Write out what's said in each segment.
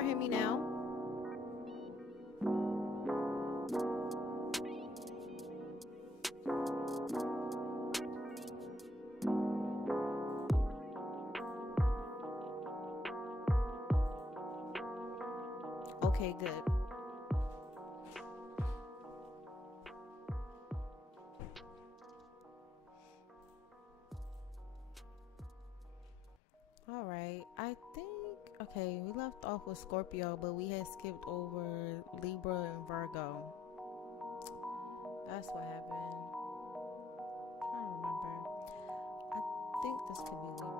y'all hear me now? Okay, good. All right, I think, okay, we left off with Scorpio, but we had skipped over Libra and Virgo. That's what happened. I'm trying to remember. I think this could be Libra.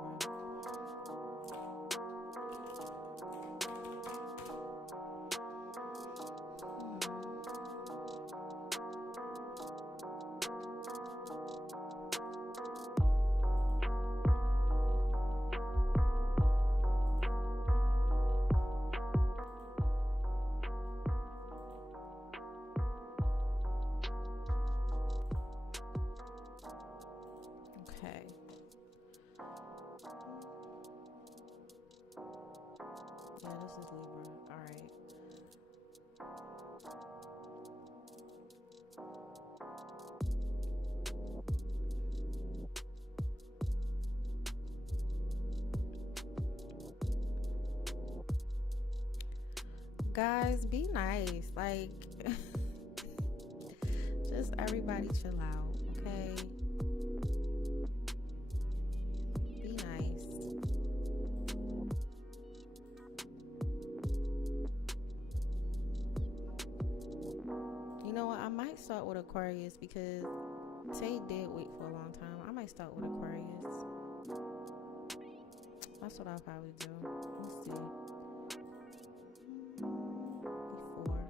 Okay. Yeah, this is Libra. All right. Guys, be nice. Like, just everybody chill out, okay? Be nice. You know what? I might start with Aquarius because Tay did wait for a long time. I might start with Aquarius. That's what I'll probably do. Let's see. Before.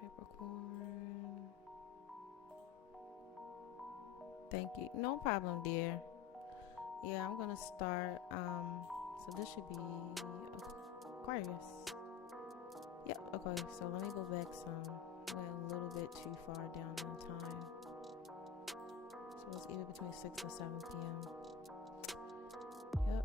Capricorn. Thank you. No problem, dear. Yeah, I'm gonna start. So this should be Aquarius. Yep. Okay. So let me go back some. Went a little bit too far down in time. So it's either between 6 and 7 p.m. Yep.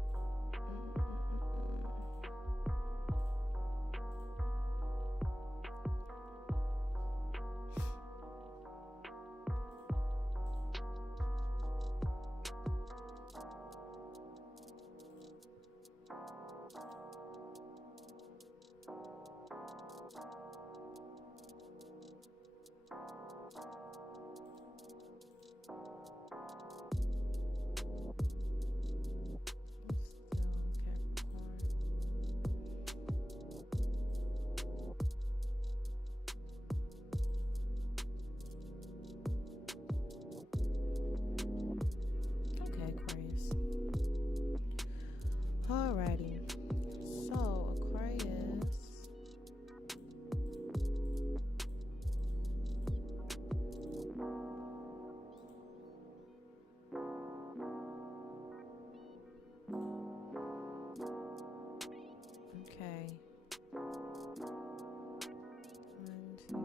Alrighty, so Aquarius. Okay. 1, 2.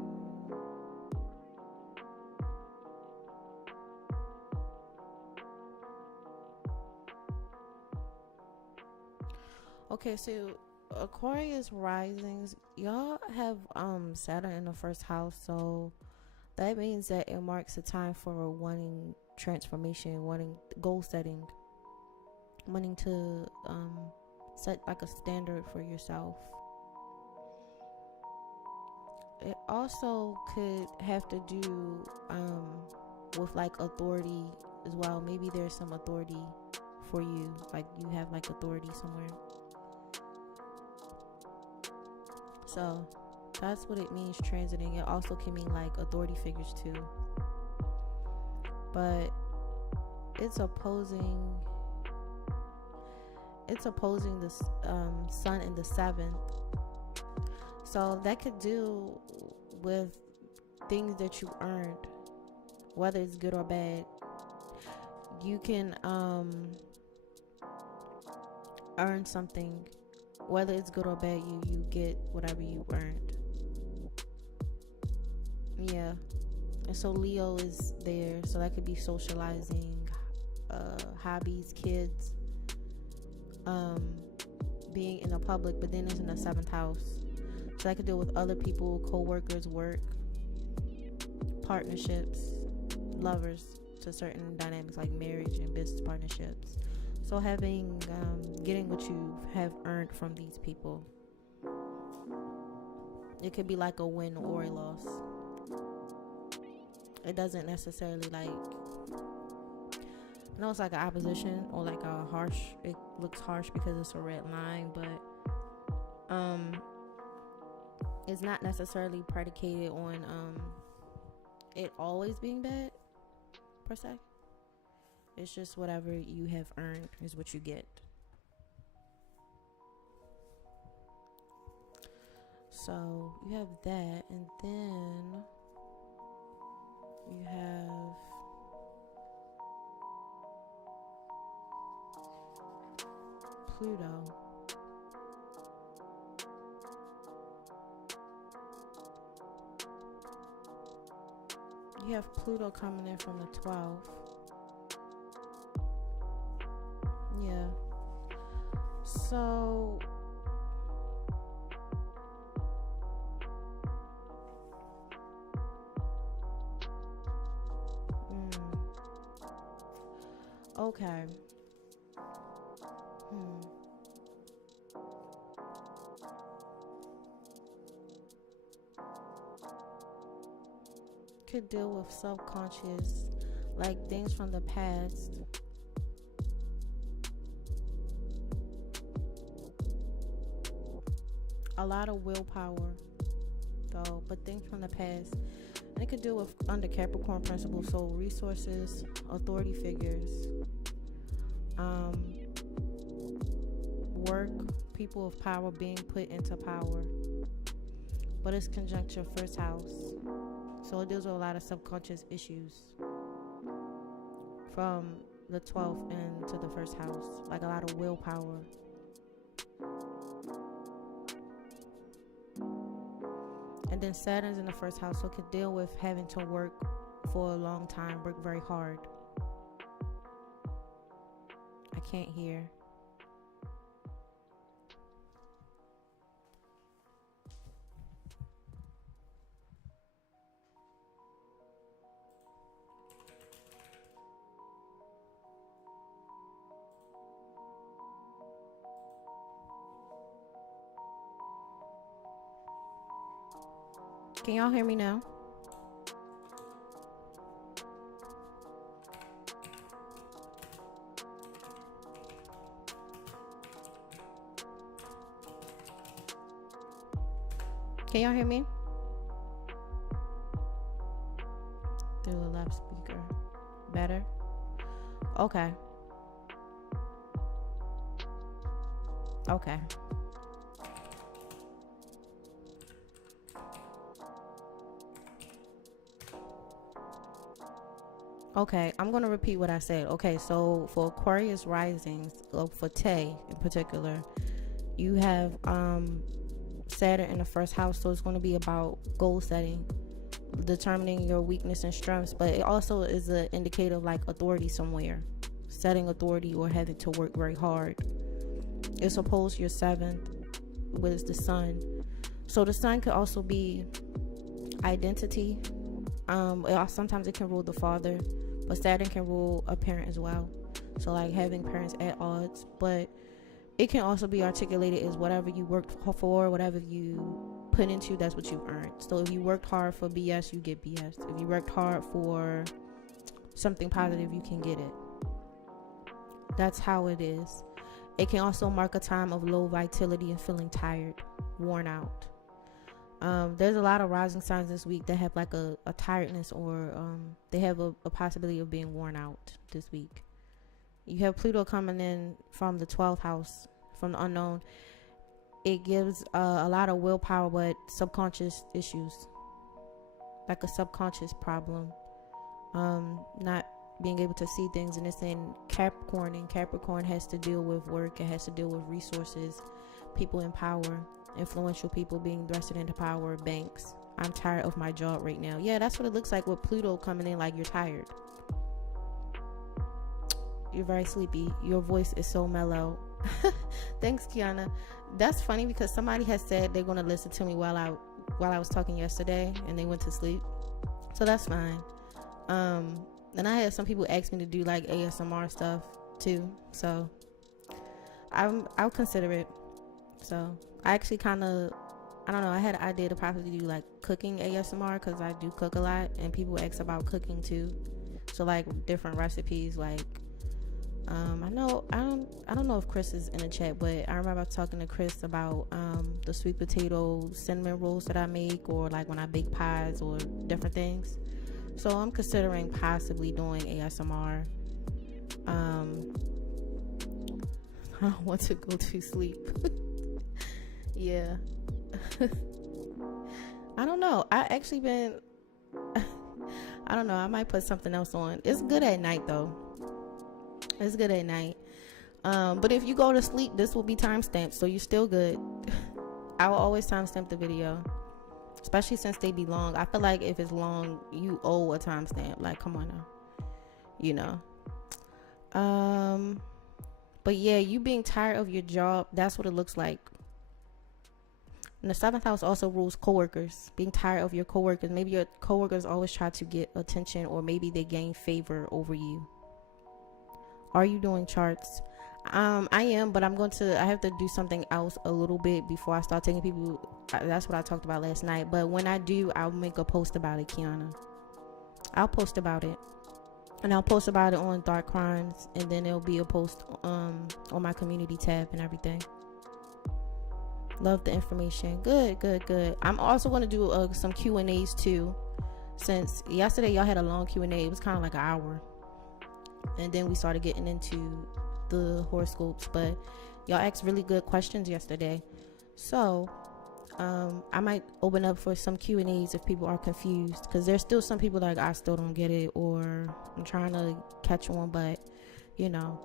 Okay, so Aquarius risings, y'all have Saturn in the first house, so that means that it marks a time for wanting transformation, wanting goal setting, wanting to set like a standard for yourself. It also could have to do with like authority as well. Maybe there's some authority for you, like you have like authority somewhere. So that's what it means transiting. It also can mean like authority figures too. But it's opposing the sun in the 7th. So that could do with things that you earned, whether it's good or bad. You can earn something, whether it's good or bad. You get whatever you earned. Yeah. And so Leo is there, so that could be socializing, hobbies, kids, being in the public. But then it's in the 7th house, so that could deal with other people, co-workers, work, partnerships, lovers, to certain dynamics like marriage and business partnerships. So having getting what you have earned from these people. It could be like a win or a loss. It doesn't necessarily I know it's like an opposition or like a harsh. It looks harsh because it's a red line, but it's not necessarily predicated on it always being bad per se. It's just whatever you have earned is what you get. So you have that, and then you have Pluto. You have Pluto coming in from the 12th. Yeah. So okay. Could deal with subconscious, like things from the past. A lot of willpower, though, but things from the past. And it could deal with under Capricorn principles, so resources, authority figures, work, people of power being put into power. But it's conjunct your 1st house. So it deals with a lot of subconscious issues from the 12th into the 1st house, like a lot of willpower. And then Saturn's in the 1st house, so it could deal with having to work for a long time, work very hard. I can't hear. Can y'all hear me now? Can y'all hear me? Through the left speaker. Better? Okay. Okay. Okay, I'm going to repeat what I said. Okay, so for Aquarius risings, for Tay in particular, you have Saturn in the 1st house, so it's going to be about goal setting, determining your weakness and strengths, but it also is an indicator of like authority somewhere, setting authority or having to work very hard. It's opposed your 7th, which is the sun. So the sun could also be identity. Sometimes it can rule the father, but Saturn can rule a parent as well. So like having parents at odds, but it can also be articulated as whatever you worked for, whatever you put into, that's what you earned. So if you worked hard for BS, you get BS. If you worked hard for something positive, you can get it. That's how it is. It can also mark a time of low vitality and feeling tired, worn out. There's a lot of rising signs this week that have like a tiredness, or they have a possibility of being worn out this week. You have Pluto coming in from the 12th house, from the unknown. It gives a lot of willpower, but subconscious issues, like a subconscious problem, not being able to see things, and it's in Capricorn, and Capricorn has to deal with work. It has to deal with resources, people in power, influential people being thrusted into power, banks. I'm tired of my job right now. Yeah, that's what it looks like with Pluto coming in, like you're tired. You're very sleepy. Your voice is so mellow. Thanks, Kiana. That's funny because somebody has said they're going to listen to me while I was talking yesterday, and they went to sleep. So that's fine. And I had some people ask me to do like ASMR stuff too, so I'll consider it. So I actually kind of, I don't know, I had an idea to probably do like cooking ASMR, because I do cook a lot and people ask about cooking too. So like different recipes, like I don't know if Chris is in the chat, but I remember talking to Chris about the sweet potato cinnamon rolls that I make, or like when I bake pies or different things. So I'm considering possibly doing ASMR. I don't want to go to sleep. Yeah. I don't know. I don't know. I might put something else on. It's good at night though. It's good at night. But if you go to sleep, this will be timestamped, so you're still good. I will always timestamp the video, especially since they be long. I feel like if it's long, you owe a timestamp. Like, come on now, you know. But yeah, you being tired of your job, that's what it looks like. And the 7th house also rules coworkers. Being tired of your coworkers. Maybe your coworkers always try to get attention, or maybe they gain favor over you. Are you doing charts? I am, but I have to do something else a little bit before I start taking people. That's what I talked about last night. But when I do, I'll make a post about it, Kiana. I'll post about it. And I'll post about it on Dark Crimes. And then there'll be a post on my community tab and everything. Love the information. Good. I'm also going to do some Q&As too. Since yesterday y'all had a long Q&A. It was kind of like an hour. And then we started getting into the horoscopes, but y'all asked really good questions yesterday, so I might open up for some Q&As if people are confused, because there's still some people like I still don't get it, or I'm trying to catch on, but you know,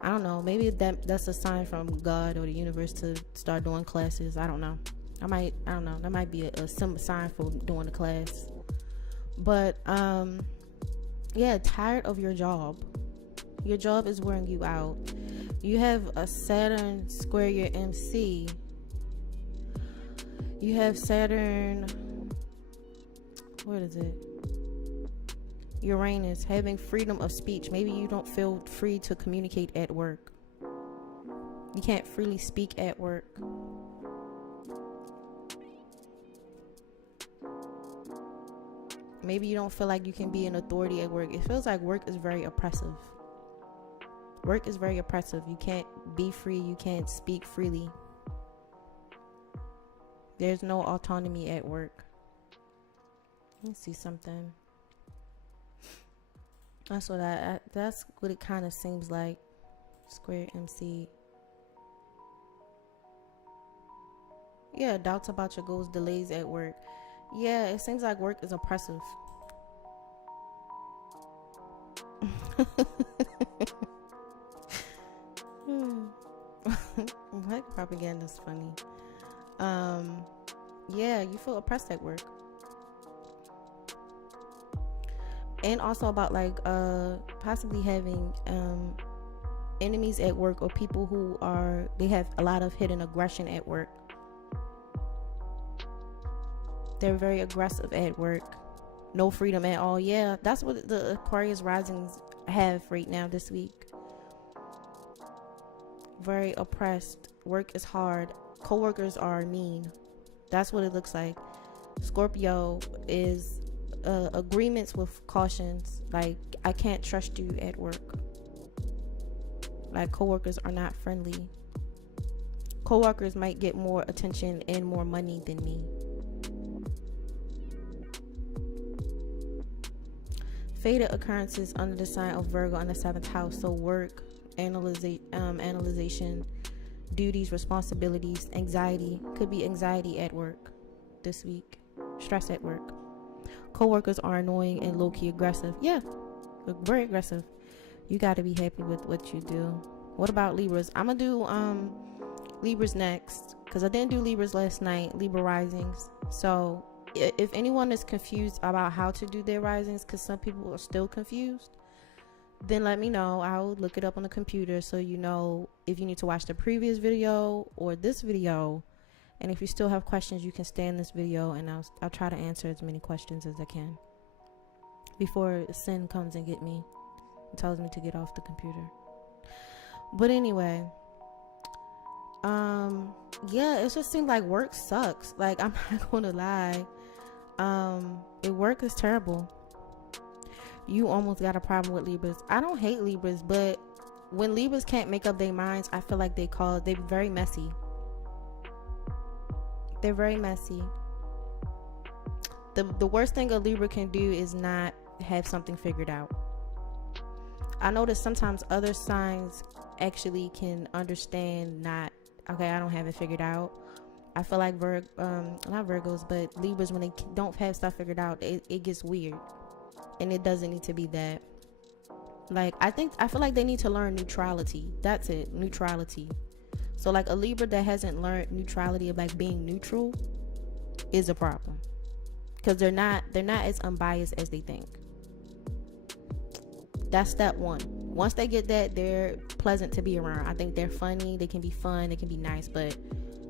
I don't know, maybe that's a sign from God or the universe to start doing classes. I don't know, I don't know, that might be a sign for doing the class. But yeah, tired of your job. Your job is wearing you out. You have a Saturn square your MC. You have Saturn, what is it? Uranus, having freedom of speech. Maybe you don't feel free to communicate at work. You can't freely speak at work. Maybe you don't feel like you can be an authority at work. It feels like work is very oppressive. Work is very oppressive. You can't be free. You can't speak freely. There's no autonomy at work. Let me see something. That's what it kind of seems like. Square MC. Yeah, doubts about your goals, delays at work. Yeah, it seems like work is oppressive. Black propaganda is funny. Yeah, you feel oppressed at work. And also about like possibly having enemies at work, or people who they have a lot of hidden aggression at work. They're very aggressive at work. No freedom at all. Yeah, that's what the Aquarius risings have right now this week. Very oppressed. Work is hard. Coworkers are mean. That's what it looks like. Scorpio is agreements with cautions. Like, I can't trust you at work. Like, coworkers are not friendly. Coworkers might get more attention and more money than me. Fated occurrences under the sign of Virgo in the 7th house. So work, analyzation, duties, responsibilities, anxiety. Could be anxiety at work this week. Stress at work. Coworkers are annoying and low-key aggressive. Yeah, very aggressive. You got to be happy with what you do. What about Libras? I'm gonna do Libras next, because I didn't do Libras last night, Libra risings. So if anyone is confused about how to do their risings, because some people are still confused, then let me know. I'll look it up on the computer so you know if you need to watch the previous video or this video. And if you still have questions, you can stay in this video, and I'll try to answer as many questions as I can before Sin comes and get me and tells me to get off the computer. But anyway, yeah, it just seems like work sucks. Like, I'm not gonna lie, work is terrible. You almost got a problem with Libras. I don't hate Libras, but when Libras can't make up their minds, I feel like they're very messy. They're very messy. The worst thing a Libra can do is not have something figured out. I notice sometimes other signs actually can understand okay, I don't have it figured out. I feel like not Virgos, but Libras, when they don't have stuff figured out, it gets weird. And it doesn't need to be that. Like, I feel like they need to learn neutrality. That's it, neutrality. So like a Libra that hasn't learned neutrality of like being neutral is a problem, because they're not as unbiased as they think. That's step one. Once they get that, they're pleasant to be around. I think they're funny, they can be fun, they can be nice, but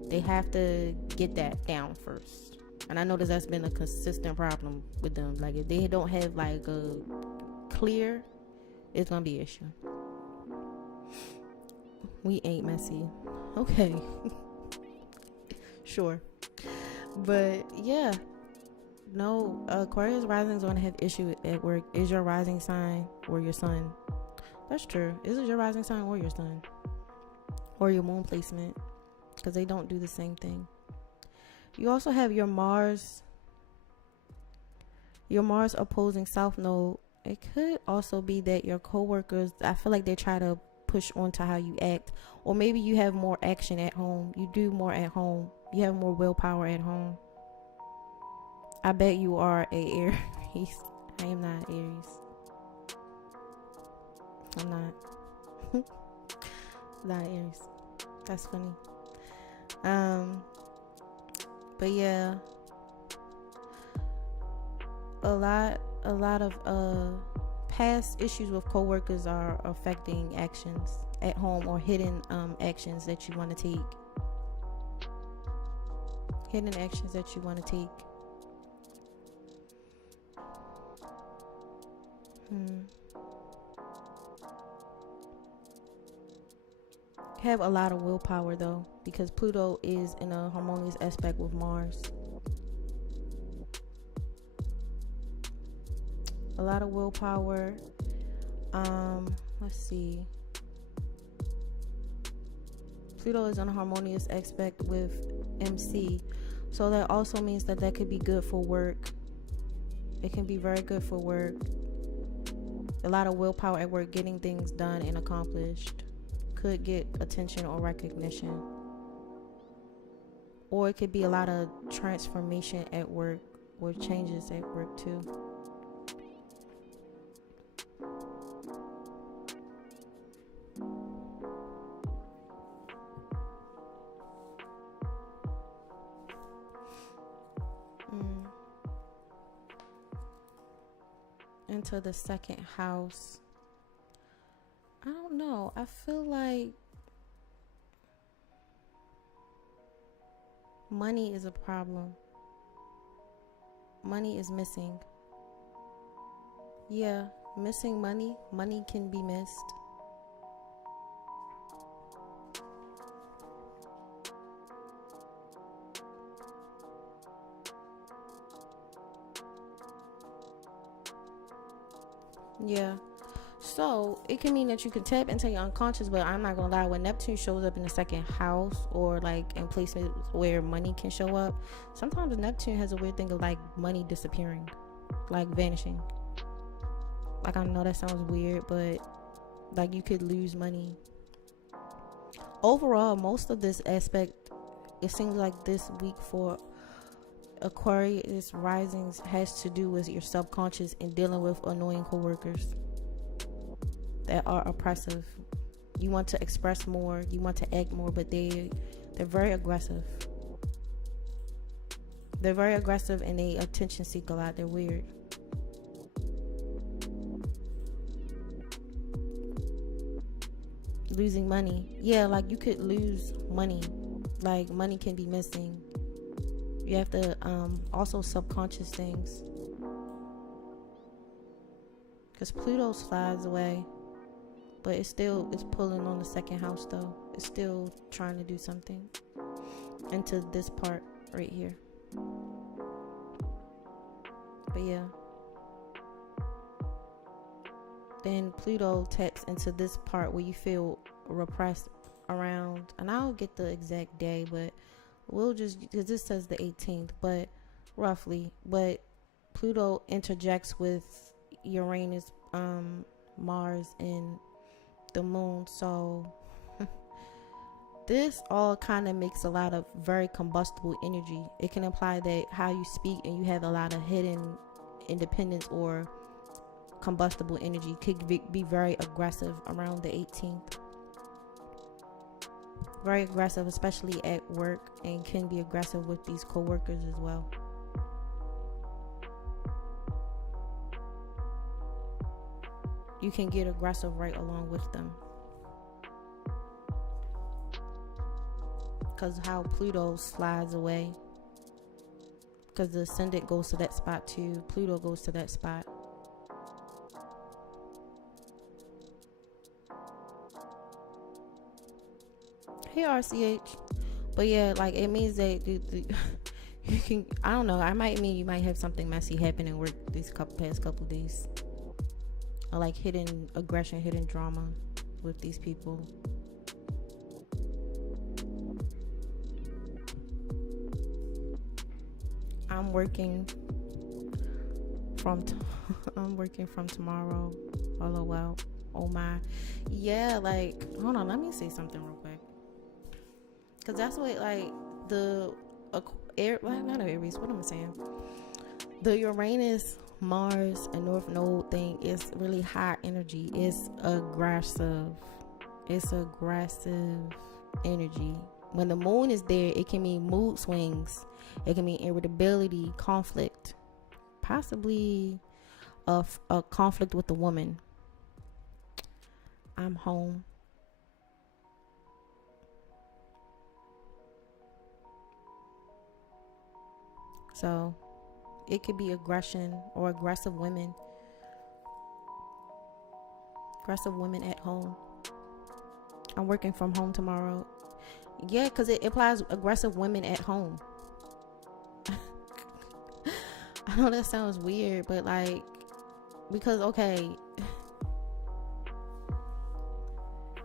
they have to get that down first. And I notice that's been a consistent problem with them. Like, if they don't have like a clear, it's gonna be an issue. We ain't messy. Okay. Sure. But yeah. No, Aquarius rising is going to have issue at work. Is your rising sign or your sun? That's true. Is it your rising sign or your sun? Or your moon placement? Because they don't do the same thing. You also have your Mars opposing South Node. It could also be that your coworkers, I feel like they try to push onto how you act, or maybe you have more action at home. You do more at home. You have more willpower at home. I bet you are a Aries. I am not Aries. I'm not. Not Aries. That's funny. But yeah, a lot of past issues with coworkers are affecting actions at home, or hidden actions that you want to take. Hidden actions that you want to take. Have a lot of willpower though, because Pluto is in a harmonious aspect with Mars. A lot of willpower. Let's see. Pluto is in a harmonious aspect with MC, so that also means that could be good for work. It can be very good for work. A lot of willpower at work, getting things done and accomplished. Could get attention or recognition. Or it could be a lot of transformation at work, or changes at work too. Into the second house. I don't know. I feel like money is a problem. Money is missing. Yeah, missing money. Money can be missed. Yeah. So it can mean that you can tap into your unconscious, but I'm not gonna lie, when Neptune shows up in the second house, or like in places where money can show up, sometimes Neptune has a weird thing of like money disappearing, like vanishing. Like, I know that sounds weird, but like you could lose money. Overall, most of this aspect, it seems like this week for Aquarius risings has to do with your subconscious and dealing with annoying coworkers. that are oppressive. You want to express more, you want to act more, but they're very aggressive. They're very aggressive and they attention seek a lot. They're weird. Losing money. Yeah, like you could lose money. Like money can be missing. You have to also subconscious things. Because Pluto slides away. But it's pulling on the second house though. It's still trying to do something into this part right here. But yeah. Then Pluto taps into this part where you feel repressed around, and I'll get the exact day, but we'll just, because this says the 18th, but roughly. But Pluto interjects with Uranus, Mars, and the moon. So this all kind of makes a lot of very combustible energy. It can imply that how you speak and you have a lot of hidden independence or combustible energy could be very aggressive around the 18th. Very aggressive, especially at work, and can be aggressive with these co-workers as well. You can get aggressive right along with them. Because how Pluto slides away. Because the ascendant goes to that spot too. Pluto goes to that spot. Hey RCH. But yeah, like it means that you can, I don't know, I might mean you might have something messy happen in work these past couple days. Or like hidden aggression, hidden drama with these people. I'm working from tomorrow. Oh well. Oh my. Yeah, like hold on, let me say something real quick. Cause that's what like the not Aries, what am I saying? The Uranus, Mars, and North Node thing is really high energy. It's aggressive. It's aggressive energy. When the moon is there, it can mean mood swings. It can mean irritability, conflict, possibly a conflict with the woman. I'm home. So it could be aggression or aggressive women. Aggressive women at home. I'm working from home tomorrow. Yeah, because it implies aggressive women at home. I know that sounds weird, but like, because okay,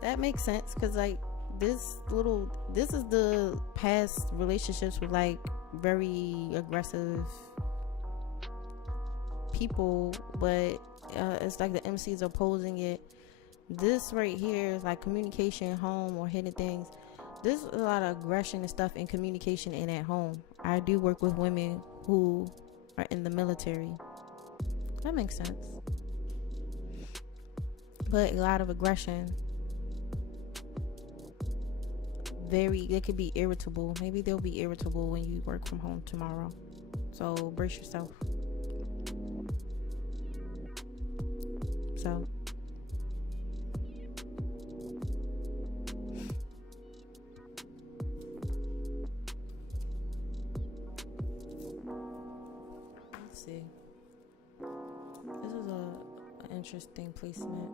that makes sense. Because like this is the past relationships with like very aggressive people, but it's like the MCs are opposing it. This right here is like communication, home, or hidden things. There's a lot of aggression and stuff in communication and at home. I do work with women who are in the military. That makes sense. But a lot of aggression. They could be irritable. Maybe they'll be irritable when you work from home tomorrow. So brace yourself. So let's see. This is an interesting placement.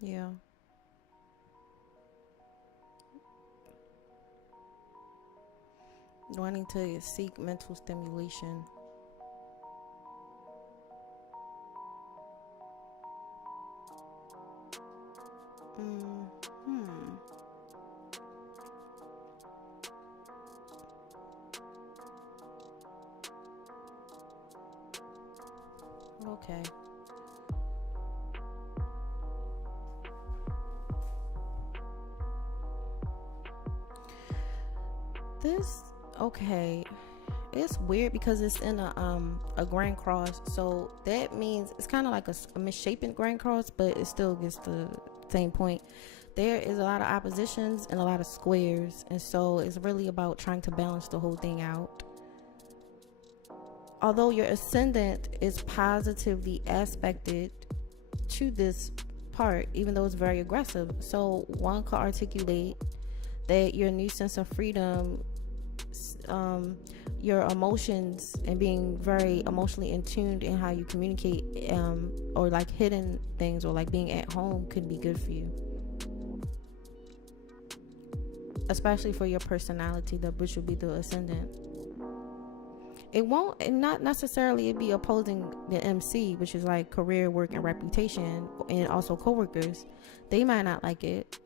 Yeah. Wanting to seek mental stimulation. Okay. This, okay. It's weird because it's in a grand cross, so that means it's kind of like a misshapen grand cross, but it still gets the same point. There is a lot of oppositions and a lot of squares, and so it's really about trying to balance the whole thing out. Although your ascendant is positively aspected to this part, even though it's very aggressive, so one could articulate that your new sense of freedom, your emotions, and being very emotionally in tuned in how you communicate, or like hidden things, or like being at home, could be good for you, especially for your personality, which would be the ascendant. It won't, and not necessarily be opposing the MC, which is like career, work, and reputation, and also coworkers. They might not like it.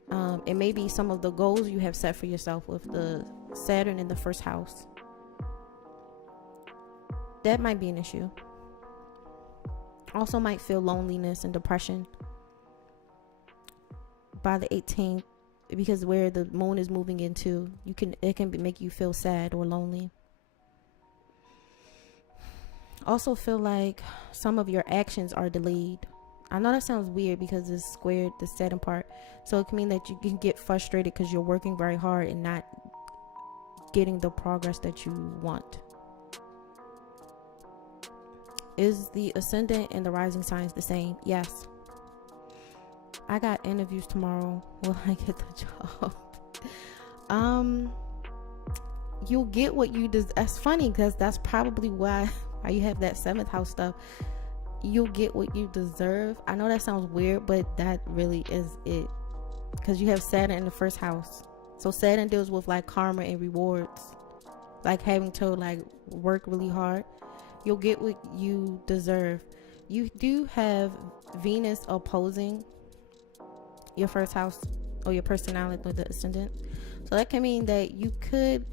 It may be some of the goals you have set for yourself with the Saturn in the first house. That might be an issue. Also might feel loneliness and depression by the 18th, because where the moon is moving into, it can make you feel sad or lonely. Also feel like some of your actions are delayed. I know that sounds weird because it's squared the Saturn part, so it can mean that you can get frustrated because you're working very hard and not getting the progress that you want. Is the ascendant and the rising signs the same? Yes. I got interviews tomorrow. Will I get the job? You'll get what you deserve. That's funny because that's probably why you have that 7th house stuff. You'll get what you deserve. I know that sounds weird, but that really is it, because you have Saturn in the first house. So Saturn deals with like karma and rewards, like having to like work really hard. You'll get what you deserve. You do have Venus opposing your first house or your personality with the ascendant, so that can mean that you could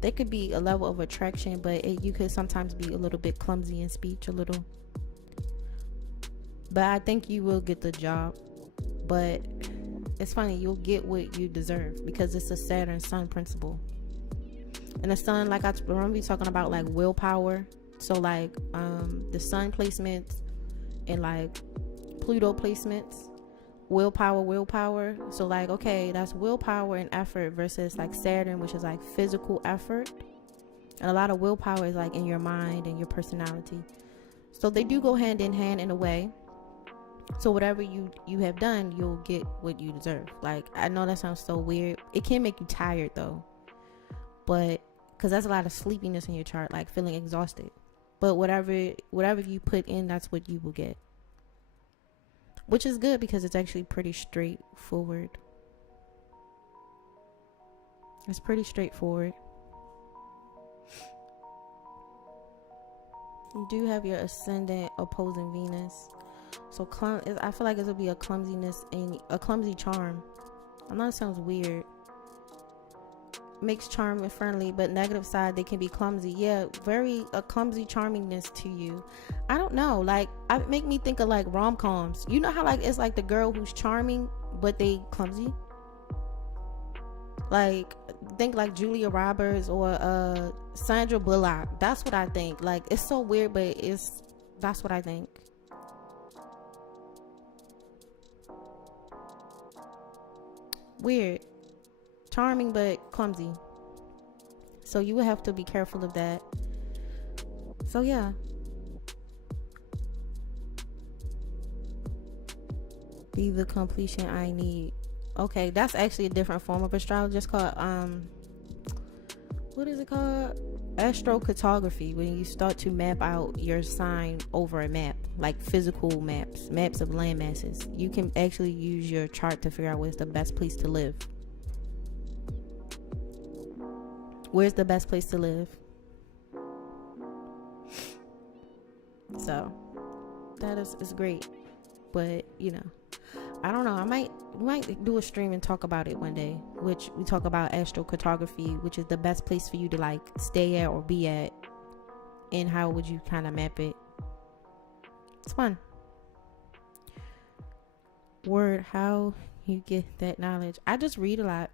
there could be a level of attraction, but you could sometimes be a little bit clumsy in speech, a little. But I think you will get the job. But it's funny, you'll get what you deserve because it's a Saturn Sun principle. And the Sun, like I remember talking about like willpower. So like the Sun placements and like Pluto placements, willpower. So like, okay, that's willpower and effort versus like Saturn, which is like physical effort. And a lot of willpower is like in your mind and your personality. So they do go hand in hand in a way. So whatever you have done, you'll get what you deserve. Like, I know that sounds so weird. It can make you tired though, but because that's a lot of sleepiness in your chart, like feeling exhausted. But whatever you put in, that's what you will get, which is good because it's actually pretty straightforward. It's pretty straightforward. You do have your ascendant opposing Venus. So I feel like it will be a clumsiness and a clumsy charm. I know it sounds weird. Makes charm and friendly, but negative side, they can be clumsy. Yeah, very a clumsy charmingness to you. I don't know. Like, it make me think of like rom-coms. You know how like it's like the girl who's charming, but they clumsy? Like, think like Julia Roberts or Sandra Bullock. That's what I think. Like, it's so weird, but that's what I think. Weird, charming but clumsy. So you would have to be careful of that. So yeah, be the completion I need. Okay, that's actually a different form of astrology. It's called what is it called? Astrocartography. When you start to map out your sign over a map, like physical maps of land masses. You can actually use your chart to figure out where's the best place to live. Where's the best place to live? So that is great. But you know, I don't know. We might do a stream and talk about it one day, which we talk about astrocartography, which is the best place for you to like stay at or be at, and how would you kind of map it. It's fun. Word, how you get that knowledge? I just read a lot.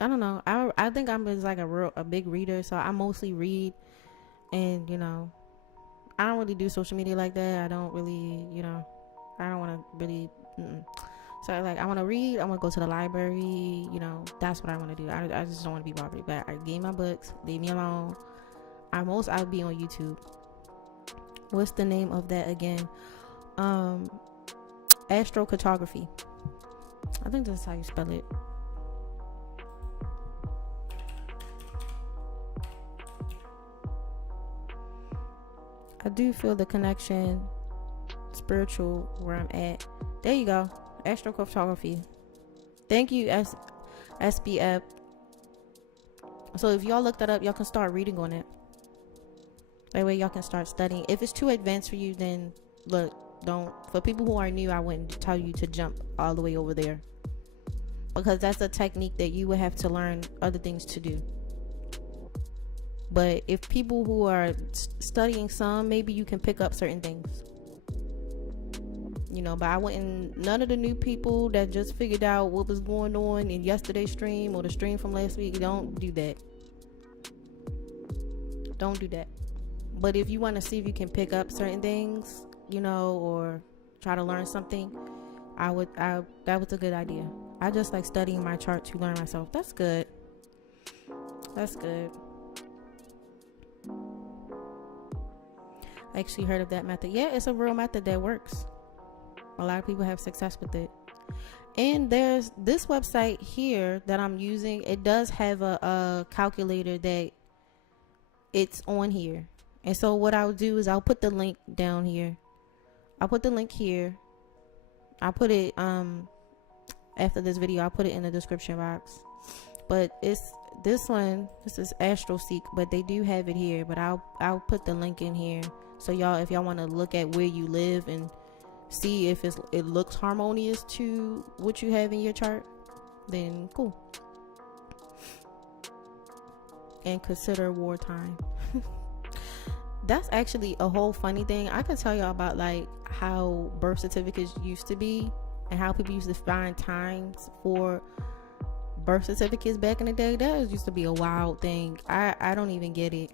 I don't know. I think I'm just like a big reader, so I mostly read, and I don't really do social media like that. I don't really, I don't want to really. So like, I want to read. I want to go to the library. That's what I want to do. I just don't want to be bothered. But I give my books. Leave me alone. I'll be on YouTube. What's the name of that again? Astrocartography. I think that's how you spell it. I do feel the connection, spiritual, where I'm at. There you go. Astrocartography. Thank you, SBF. So if y'all look that up, y'all can start reading on it. That way y'all can start studying. If it's too advanced for you, then look, don't. For people who are new, I wouldn't tell you to jump all the way over there, because that's a technique that you would have to learn other things to do. But if people who are studying some, maybe you can pick up certain things. But I wouldn't, none of the new people that just figured out what was going on in yesterday's stream or the stream from last week, don't do that. Don't do that. But if you want to see if you can pick up certain things, or try to learn something, that was a good idea. I just like studying my chart to learn myself. That's good. That's good. I actually heard of that method. Yeah, it's a real method that works. A lot of people have success with it. And there's this website here that I'm using. It does have a calculator that it's on here. And so what I'll do is I'll put the link down here. I'll put the link here. I'll put it after this video. I'll put it in the description box. But it's this one. This is AstroSeek, but they do have it here. But I'll put the link in here. So y'all, if y'all want to look at where you live and see if it looks harmonious to what you have in your chart, then cool. And consider wartime. That's actually a whole funny thing. I could tell y'all about like how birth certificates used to be and how people used to find times for birth certificates back in the day. That used to be a wild thing. I don't even get it.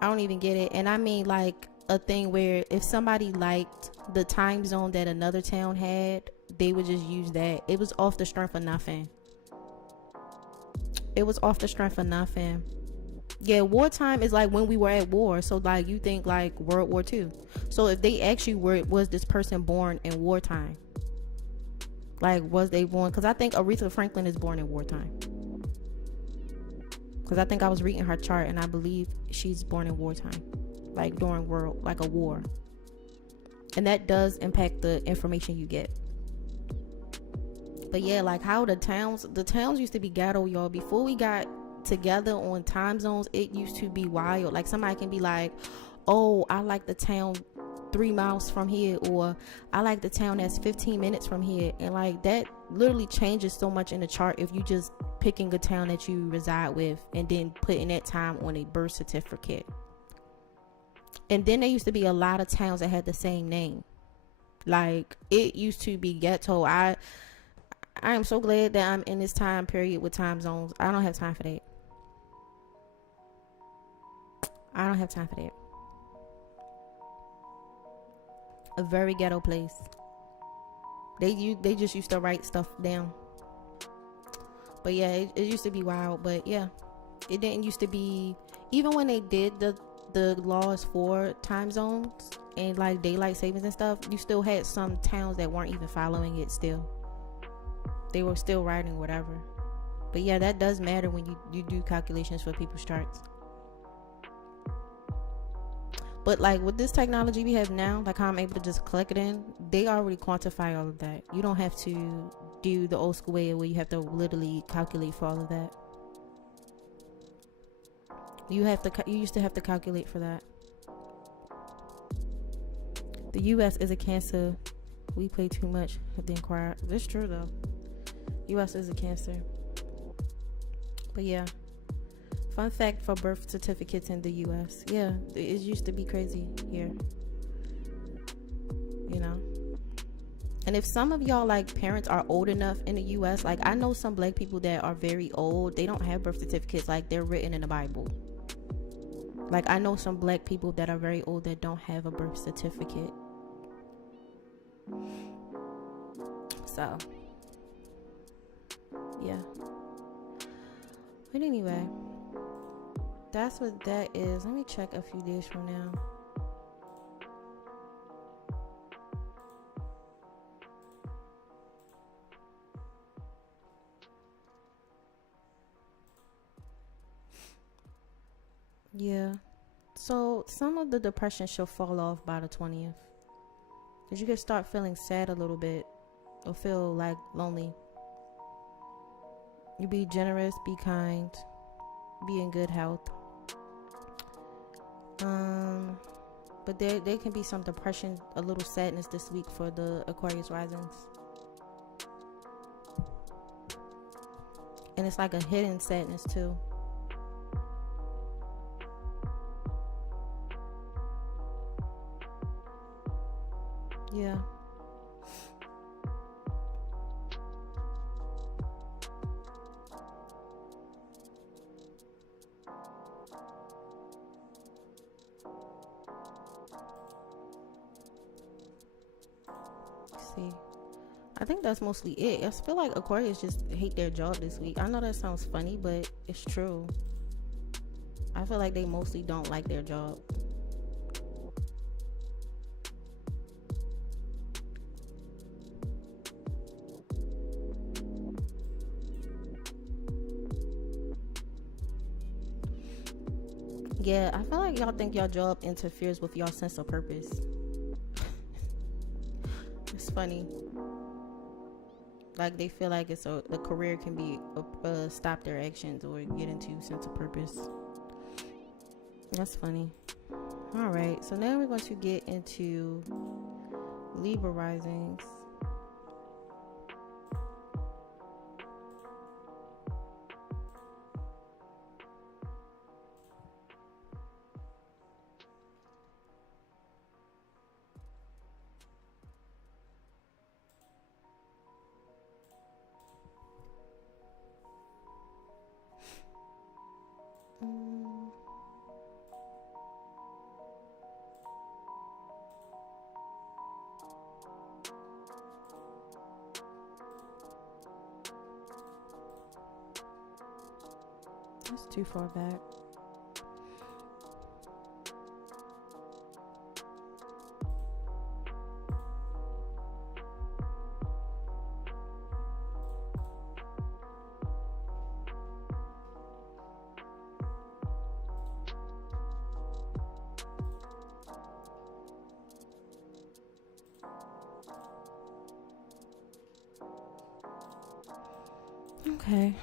I don't even get it. And I mean like a thing where if somebody liked the time zone that another town had, they would just use that. It was off the strength of nothing. It was off the strength of nothing. Yeah, wartime is like when we were at war. So like you think like World War II. So if they actually was this person born in wartime? Like was they born? Because I think Aretha Franklin is born in wartime. Because I think I was reading her chart and I believe she's born in wartime. Like during like a war. And that does impact the information you get. But yeah, like how the towns used to be ghetto, y'all. Before we got together on time zones, it used to be wild. Like somebody can be like, oh, I like the town 3 miles from here, or I like the town that's 15 minutes from here. And like that literally changes so much in the chart if you just picking a town that you reside with and then putting that time on a birth certificate. And then there used to be a lot of towns that had the same name. Like it used to be ghetto. I am so glad that I'm in this time period with time zones. I don't have time for that. I don't have time for that. A very ghetto place. They just used to write stuff down. But yeah, it used to be wild. But yeah, it didn't used to be, even when they did the laws for time zones and like daylight savings and stuff, you still had some towns that weren't even following it still. They were still writing whatever. But yeah, that does matter when you do calculations for people's charts. But like with this technology we have now, like how I'm able to just click it in, they already quantify all of that. You don't have to do the old school way where you have to literally calculate for all of that. You used to have to calculate for that. The U.S. is a Cancer. We play too much at the Inquirer. That's true though. U.S. is a Cancer. But yeah, Fun fact for birth certificates in the US. Yeah, it used to be crazy here. You know? And if some of y'all like parents are old enough in the US, like I know some black people that are very old, they don't have birth certificates, like they're written in the Bible. Like I know some black people that are very old that don't have a birth certificate. So yeah. But anyway, that's what that is. Let me check a few days from now. Yeah. So some of the depression should fall off by the 20th. Because you can start feeling sad a little bit. Or feel like lonely. You be generous, be kind. Be in good health. But there can be some depression, a little sadness this week for the Aquarius risings. And it's like a hidden sadness too. Yeah. See, I think that's mostly it. I feel like Aquarius just hate their job this week. I know that sounds funny, but it's true. I feel like they mostly don't like their job. Yeah, I feel like y'all think your job interferes with your sense of purpose. It's funny. Like they feel like the career can be stop their actions or get into sense of purpose. That's funny. All right, so now we're going to get into Libra risings. That's too far back. Okay.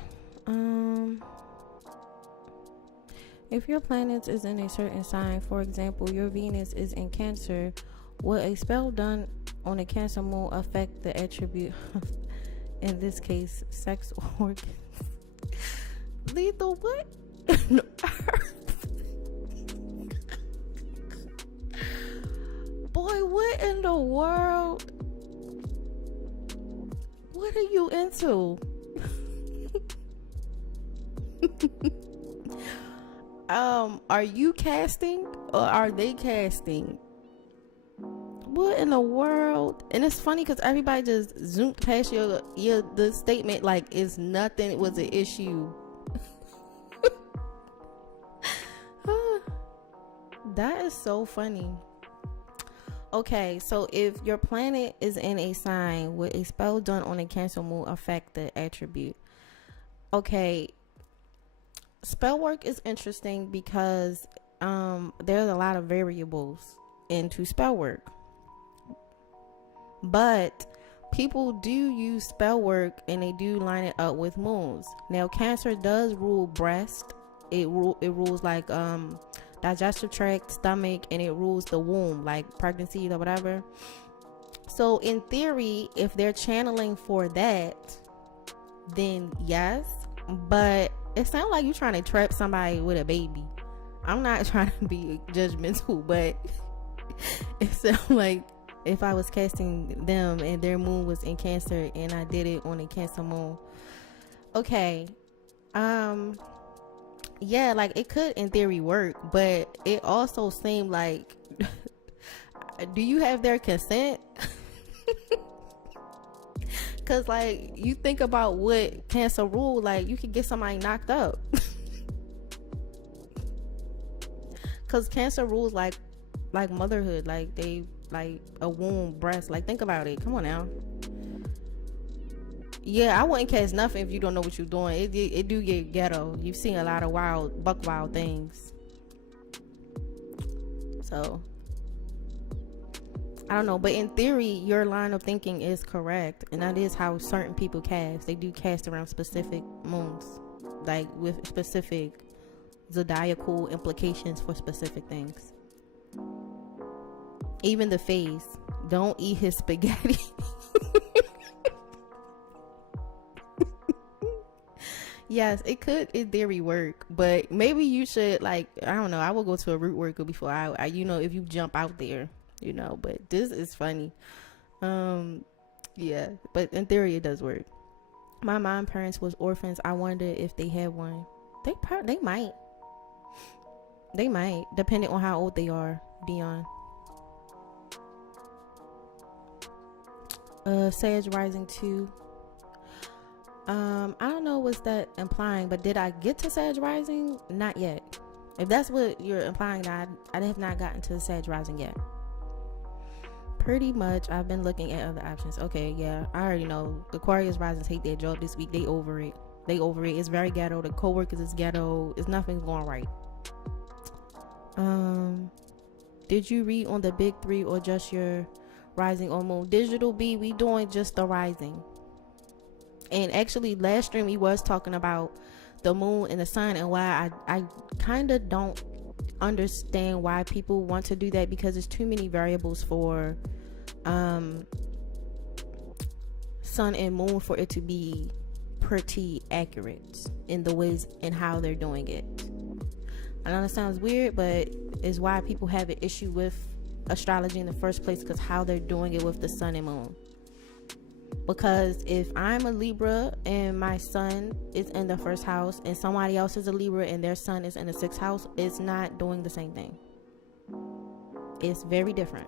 If your planet is in a certain sign, for example, your Venus is in Cancer, will a spell done on a Cancer moon affect the attribute, in this case, sex organs? Lethal what? Boy, what in the world? What are you into? Are you casting or are they casting? What in the world? And it's funny because everybody just zoomed past the statement like it's nothing. It was an issue. That is so funny. Okay, so if your planet is in a sign, with a spell done on a Cancer moon affect the attribute? Okay, spell work is interesting because there's a lot of variables into spell work, but people do use spell work and they do line it up with moons. Now Cancer does rule breast, it rules like digestive tract, stomach, and it rules the womb, like pregnancy or whatever. So in theory, if they're channeling for that, then yes. But it sounds like you trying to trap somebody with a baby. I'm not trying to be judgmental, but it sounds like if I was casting them and their moon was in Cancer and I did it on a Cancer moon. Okay. Yeah, like it could in theory work, but it also seemed like do you have their consent? Cause like you think about what Cancer rule, like you could get somebody knocked up. Cause Cancer rules like motherhood, like they like a womb, breast. Like think about it. Come on now. Yeah, I wouldn't cast nothing if you don't know what you're doing. It do get ghetto. You've seen a lot of wild things. So I don't know, but in theory, your line of thinking is correct, and that is how certain people cast. They do cast around specific moons, like with specific zodiacal implications for specific things. Even the phase, don't eat his spaghetti. Yes, it could in theory work, but maybe you should, like, I don't know, I will go to a root worker before I you know, if you jump out there, you know, but this is funny. Yeah, but in theory it does work. My mom's parents was orphans. I wonder if they had one. They might depending on how old they are. Dion. Sage rising 2. I don't know what's that implying, but did I get to Sag rising? Not yet. If that's what you're implying, I have not gotten to Sag rising yet. Pretty much, I've been looking at other options. Okay, yeah, I already know. The Aquarius risings hate their job this week. They over it. It's very ghetto. The co-workers is ghetto. It's nothing's going right. Did you read on the big 3 or just your rising or moon? Digital B, we doing just the rising. And actually last stream we was talking about the moon and the sun and why I kind of don't understand why people want to do that, because there's too many variables for sun and moon for it to be pretty accurate in the ways and how they're doing it. I know it sounds weird, but it's why people have an issue with astrology in the first place, because how they're doing it with the sun and moon. Because if I'm a Libra and my sun is in the 1st house and somebody else is a Libra and their sun is in the 6th house, it's not doing the same thing. It's very different.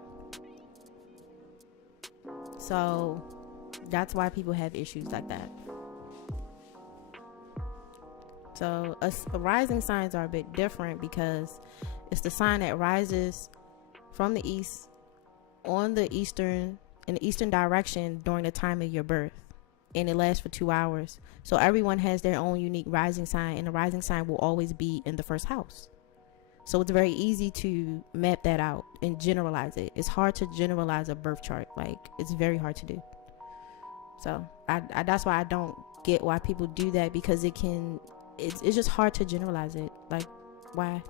So that's why people have issues like that. So rising signs are a bit different because it's the sign that rises from the east on the eastern in the eastern direction during the time of your birth, and it lasts for 2 hours. So everyone has their own unique rising sign, and the rising sign will always be in the 1st house. So it's very easy to map that out and generalize it. It's hard to generalize a birth chart. Like, it's very hard to do. So I that's why I don't get why people do that, because it's just hard to generalize it. Like, why?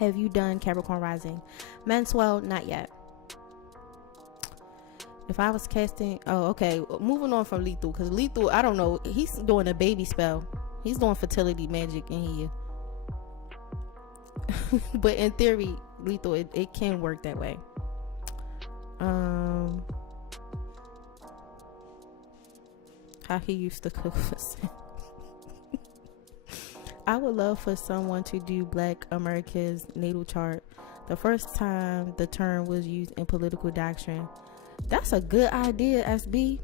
Have you done Capricorn rising? Manswell, not yet. If I was casting, moving on from Lethal, because Lethal, I don't know, he's doing a baby spell. He's doing fertility magic in here. But in theory, Lethal, it can work that way. How he used to cook for sin. I would love for someone to do Black America's natal chart. The first time the term was used in political doctrine. That's a good idea, SB.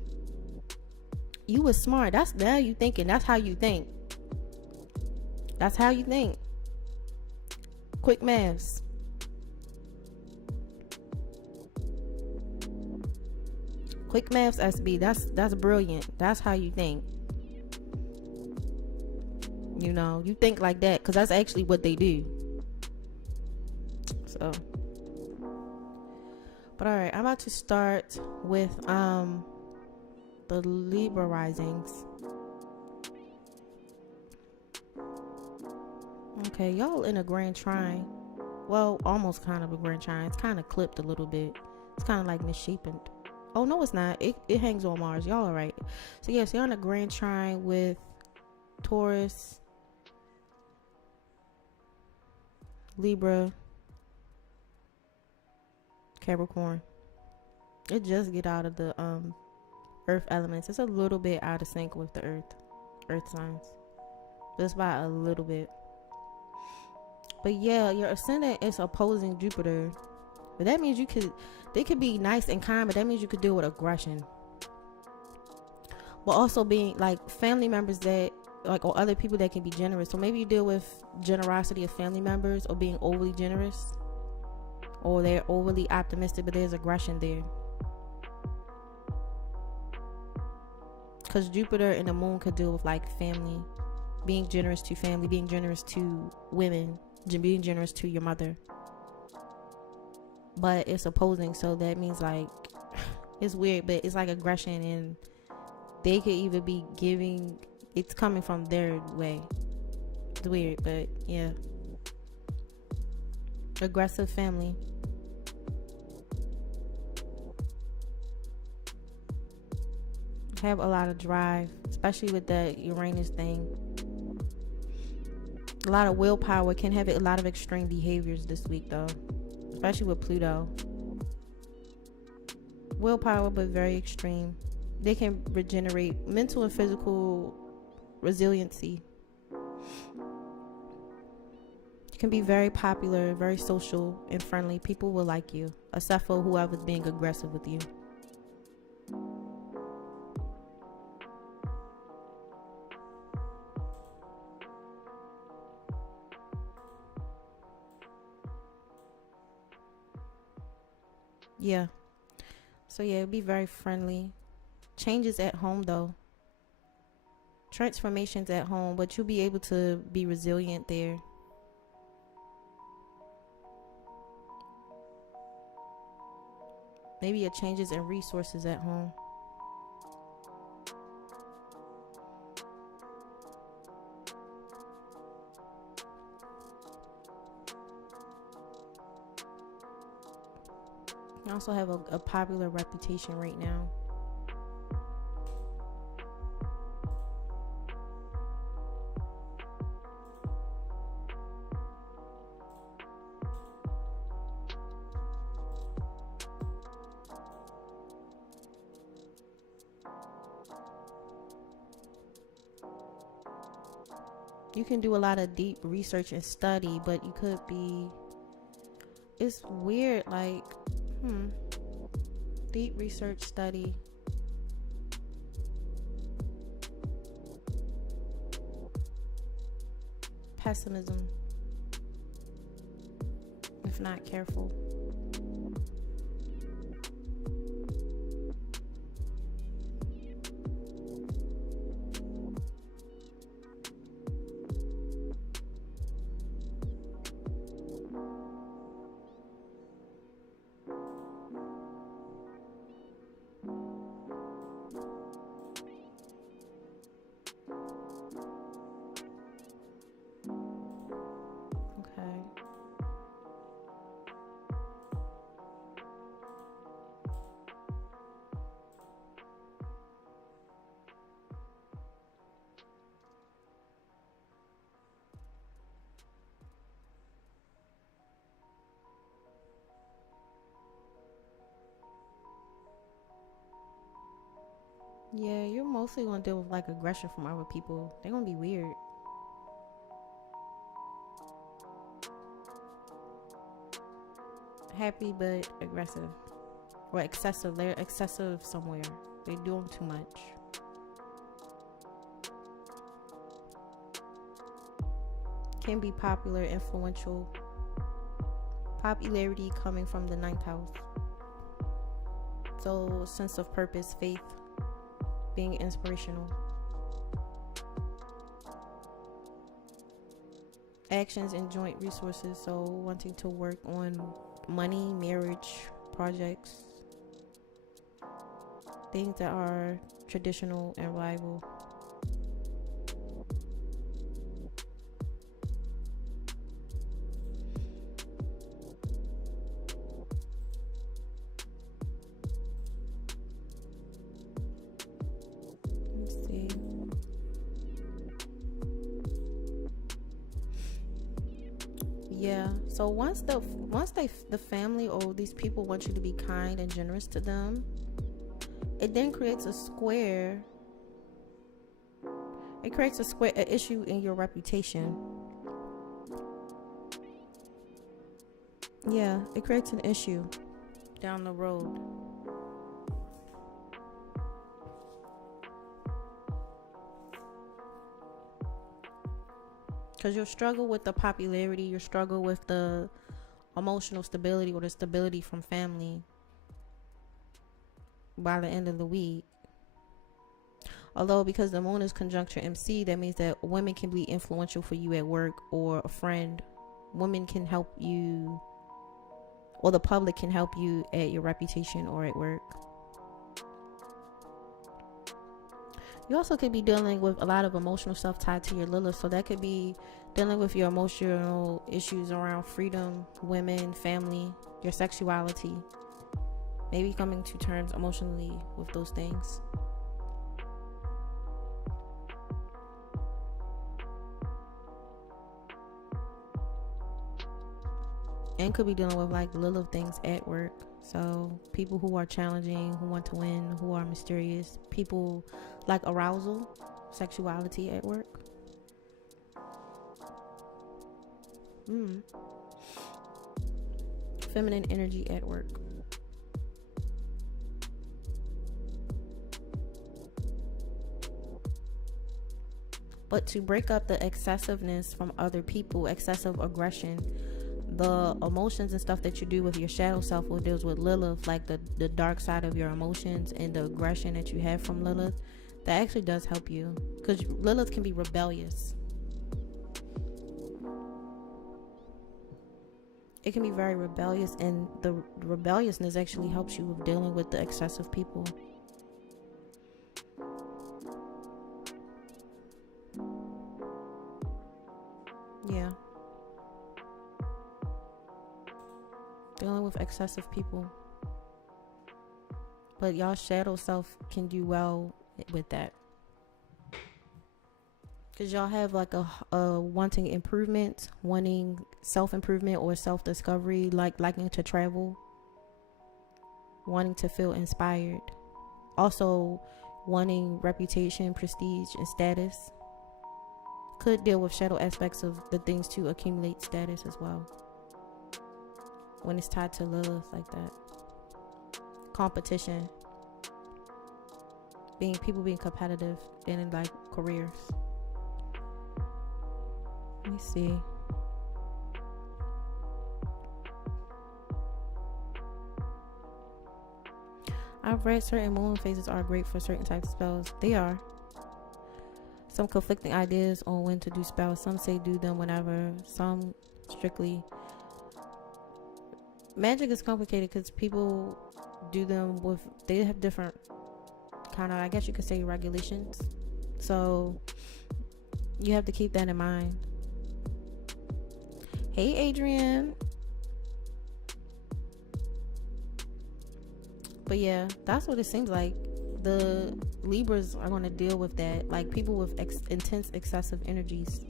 You was smart. That's now you thinking. That's how you think. That's how you think. Quick maths. Quick maths, SB. That's brilliant. That's how you think. You know, you think like that because that's actually what they do. So. But all right, I'm about to start with the Libra risings. Okay, y'all in a grand trine. Well, almost kind of a grand trine. It's kind of clipped a little bit. It's kind of like misshapen. Oh no, it's not. It hangs on Mars. Y'all all right? So yes, you're on a grand trine with Taurus Libra, Capricorn. It just get out of the earth elements. It's a little bit out of sync with the earth signs, just by a little bit. But yeah, your ascendant is opposing Jupiter, but that means they could be nice and kind, but that means you could deal with aggression. But also being like family members that like, or other people that can be generous. So maybe you deal with generosity of family members, or being overly generous, or they're overly optimistic, but there's aggression there. Because Jupiter and the moon could deal with like family, being generous to family, being generous to women, being generous to your mother. But it's opposing, so that means like it's weird, but it's like aggression, and they could either be giving, it's coming from their way. It's weird, but yeah. Aggressive family. Have a lot of drive, especially with the Uranus thing. A lot of willpower. Can have a lot of extreme behaviors this week though, especially with Pluto. Willpower, but very extreme. They can regenerate mental and physical resiliency. You can be very popular, very social and friendly. People will like you, except for whoever's being aggressive with you. Yeah. So yeah, be very friendly. Changes at home though. Transformations at home, but you'll be able to be resilient there. Maybe it changes in resources at home. You also have a popular reputation right now. You can do a lot of deep research and study, but you could be, it's weird, like, deep research, study. Pessimism, if not careful. Yeah, you're mostly gonna deal with like aggression from other people. They're gonna be weird. Happy but aggressive. Or excessive. They're excessive somewhere. They're doing too much. Can be popular, influential. Popularity coming from the 9th house. So, sense of purpose, faith, being inspirational. Actions and joint resources, so wanting to work on money, marriage, projects, things that are traditional and rival. So So the family or these people want you to be kind and generous to them, it then creates a square. It creates an issue in your reputation. Yeah, it creates an issue down the road. Because you'll struggle with the popularity, you'll struggle with the emotional stability or the stability from family by the end of the week. Although, because the moon is conjunct your MC, that means that women can be influential for you at work, or a friend. Women can help you, or the public can help you at your reputation or at work. You also could be dealing with a lot of emotional stuff tied to your Lilith. So that could be dealing with your emotional issues around freedom, women, family, your sexuality. Maybe coming to terms emotionally with those things. And could be dealing with like Lilith things at work. So people who are challenging, who want to win, who are mysterious, people like arousal, sexuality at work. Feminine energy at work. But to break up the excessiveness from other people, excessive aggression, the emotions and stuff that you do with your shadow self will deals with Lilith, like the dark side of your emotions and the aggression that you have from Lilith. That actually does help you, because Lilith can be rebellious. It can be very rebellious, and the rebelliousness actually helps you with dealing with the excessive people. Yeah. Dealing with excessive people. But y'all shadow self can do well with that. Because y'all have like a wanting improvement, wanting self-improvement or self-discovery, like liking to travel, wanting to feel inspired. Also wanting reputation, prestige, and status. Could deal with shadow aspects of the things to accumulate status as well. When it's tied to Lilith like that. Competition. People being competitive in like careers. Let me see. I've read certain moon phases are great for certain types of spells. They are. Some conflicting ideas on when to do spells. Some say do them whenever. Some strictly. Magic is complicated because people do them with, they have different kind of, I guess you could say, regulations. So you have to keep that in mind. Hey, Adrian. But yeah, that's what it seems like. The Libras are going to deal with that. Like people with intense, excessive energies.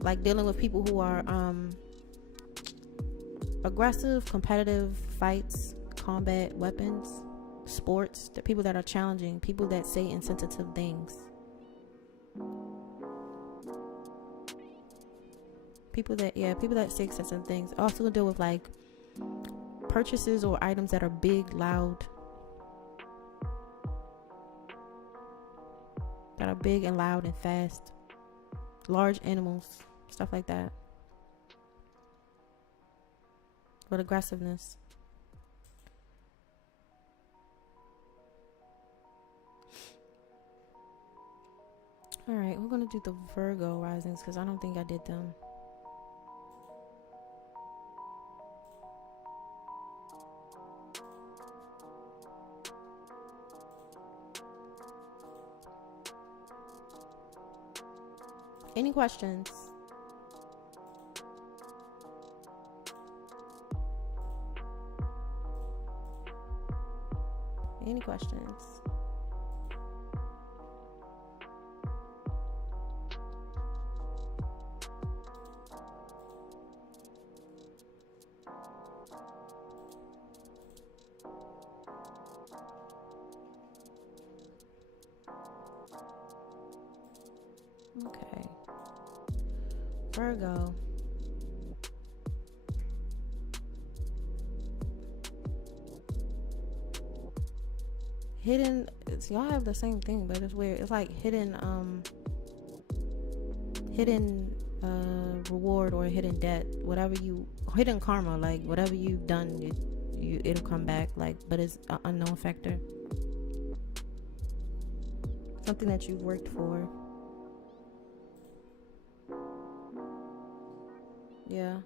Like dealing with people who are aggressive, competitive fights, combat weapons, sports. The people that are challenging, people that say insensitive things. People that say insensitive things. Also gonna deal with like purchases or items that are big, loud. That are big and loud and fast. Large animals, stuff like that. With aggressiveness. Alright, we're going to do the Virgo risings because I don't think I did them. Any questions? Any questions? Okay. Virgo. Hidden, y'all have the same thing, but it's weird. It's like hidden reward or hidden debt, whatever you, hidden karma, like whatever you've done, it'll come back, like, but it's an unknown factor, something that you've worked for. Yeah.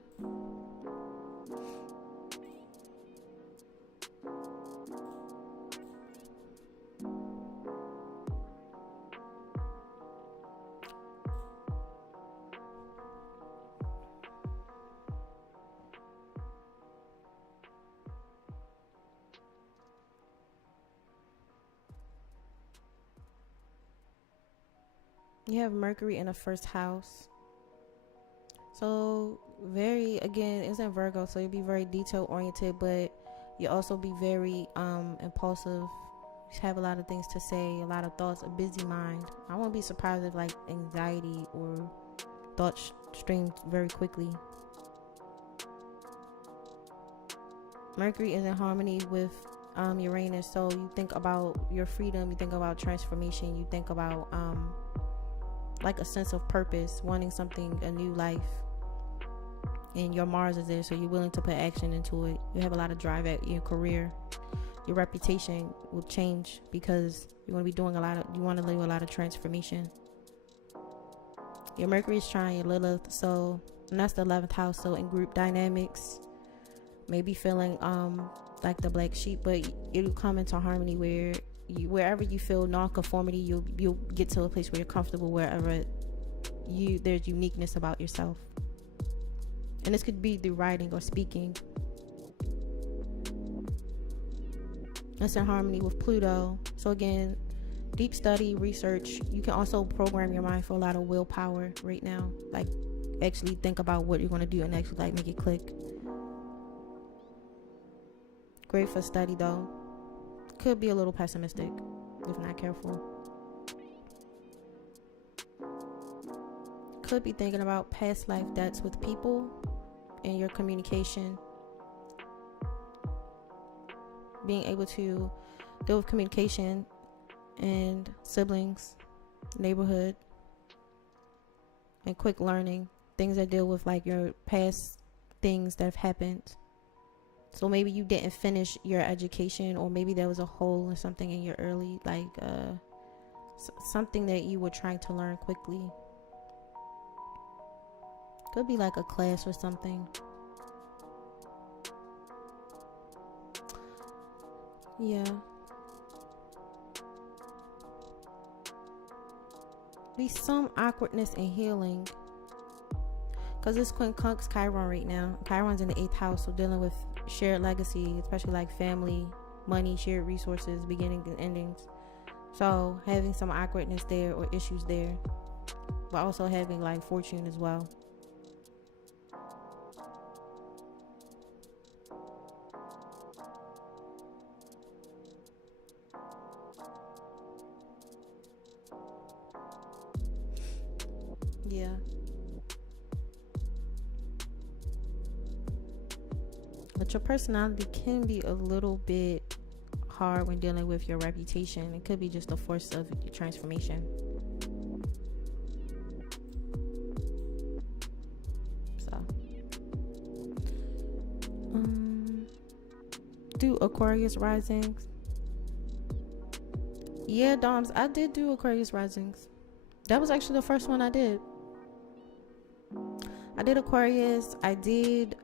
You have Mercury in the first house. So very, again, it's in Virgo, so you'll be very detail oriented, but you also be very impulsive. You have a lot of things to say, a lot of thoughts, a busy mind. I won't be surprised if like anxiety or thoughts stream very quickly. Mercury is in harmony with Uranus, so you think about your freedom, you think about transformation, you think about like a sense of purpose, wanting something, a new life. And your Mars is there, so you're willing to put action into it. You have a lot of drive at your career. Your reputation will change because you want to be doing you want to live a lot of transformation. Your Mercury is trying your Lilith, so, and that's the 11th house, so in group dynamics, maybe feeling like the black sheep, but it'll come into harmony where wherever you feel non-conformity, you'll get to a place where you're comfortable, wherever there's uniqueness about yourself. And this could be through writing or speaking. It's in harmony with Pluto. So again, deep study, research. You can also program your mind for a lot of willpower right now. Like actually think about what you're going to do and actually like make it click. Great for study though. Could be a little pessimistic if not careful. Could be thinking about past life debts with people and your communication. Being able to deal with communication and siblings, neighborhood, and quick learning. Things that deal with like your past things that have happened. So maybe you didn't finish your education, or maybe there was a hole or something in your early, like something that you were trying to learn quickly. Could be like a class or something. Yeah. Be some awkwardness and healing. Because this quincunx Chiron right now. Chiron's in the 8th house, so dealing with shared legacy, especially like family, money, shared resources, beginnings and endings. So having some awkwardness there or issues there. But also having like fortune as well. Yeah. But your personality can be a little bit hard when dealing with your reputation. It could be just a force of transformation. So, do Aquarius risings? Yeah, Doms, I did do Aquarius risings. That was actually the first one I did. I did Aquarius. I did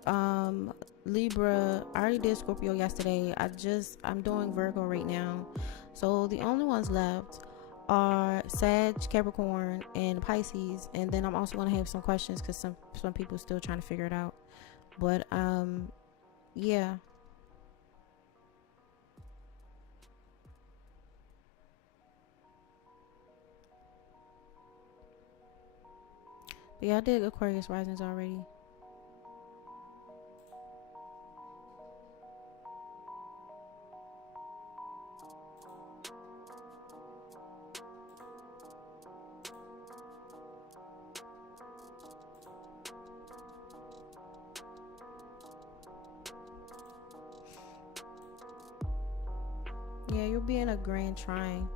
Libra. I already did Scorpio yesterday. I'm doing Virgo right now. So the only ones left are Sag, Capricorn, and Pisces. And then I'm also going to have some questions because some people are still trying to figure it out. But yeah. But yeah, I did Aquarius risings already. Yeah, you'll be in a grand trine.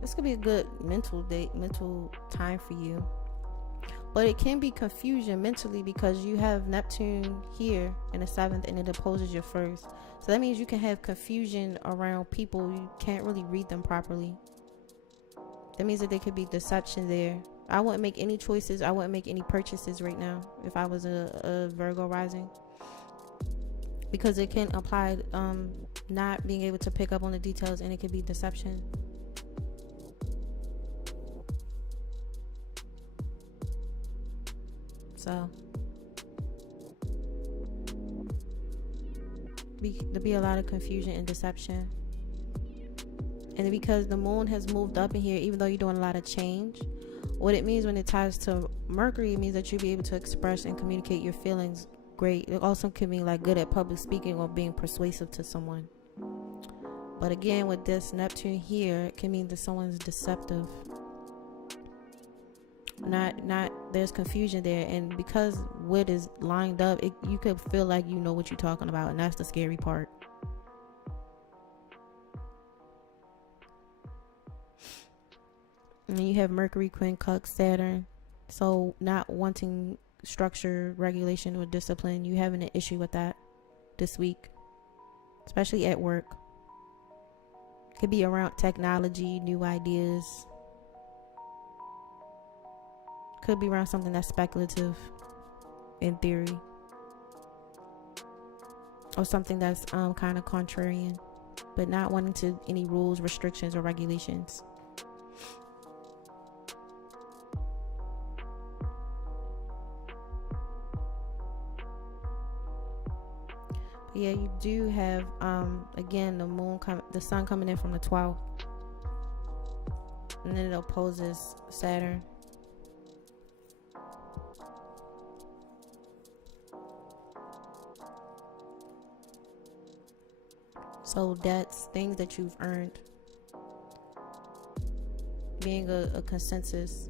This could be a good mental time for you. But it can be confusion mentally because you have Neptune here in the 7th and it opposes your 1st. So that means you can have confusion around people. You can't really read them properly. That means that there could be deception there. I wouldn't make any choices. I wouldn't make any purchases right now if I was a Virgo rising. Because it can apply not being able to pick up on the details, and it could be deception. So there'll be a lot of confusion and deception. And because the moon has moved up in here, even though you're doing a lot of change, what it means when it ties to Mercury, it means that you'll be able to express and communicate your feelings great. It also can mean like good at public speaking or being persuasive to someone. But again, with this Neptune here, it can mean that someone's deceptive. Not there's confusion there, and because what is lined up, you could feel like you know what you're talking about, and that's the scary part. And then you have Mercury, Quincunx, Saturn. So not wanting structure, regulation, or discipline. You having an issue with that this week, especially at work. Could be around technology, new ideas. Could be around something that's speculative in theory, or something that's kind of contrarian, but not wanting to any rules, restrictions, or regulations. Yeah, you do have again the sun coming in from the 12th, and then it opposes Saturn. So that's things that you've earned, being a consensus.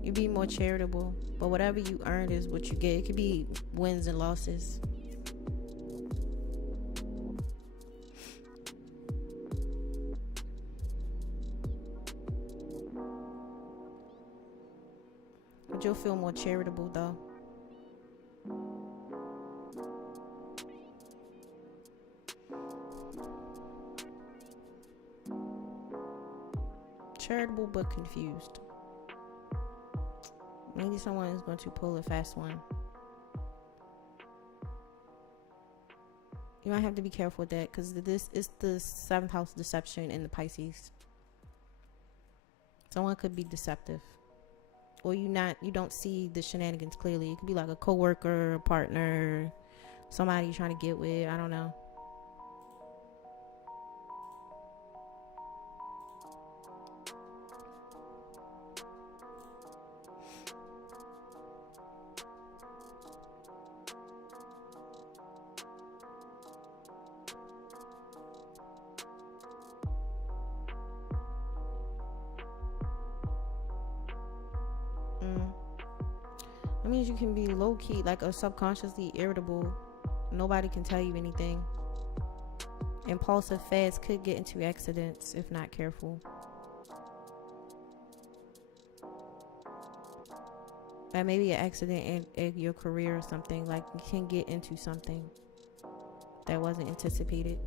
You be more charitable, but whatever you earn is what you get. It could be wins and losses. But you'll feel more charitable though. Charitable but confused. Maybe someone is going to pull a fast one. You might have to be careful with that because this is the 7th house deception in the Pisces. Someone could be deceptive, or you don't see the shenanigans clearly. It could be like a coworker, a partner, somebody you're trying to get with. I don't know. That means you can be low-key, like, or subconsciously irritable. Nobody can tell you anything. Impulsive fads could get into accidents if not careful. And maybe an accident in your career or something. Like, you can get into something that wasn't anticipated.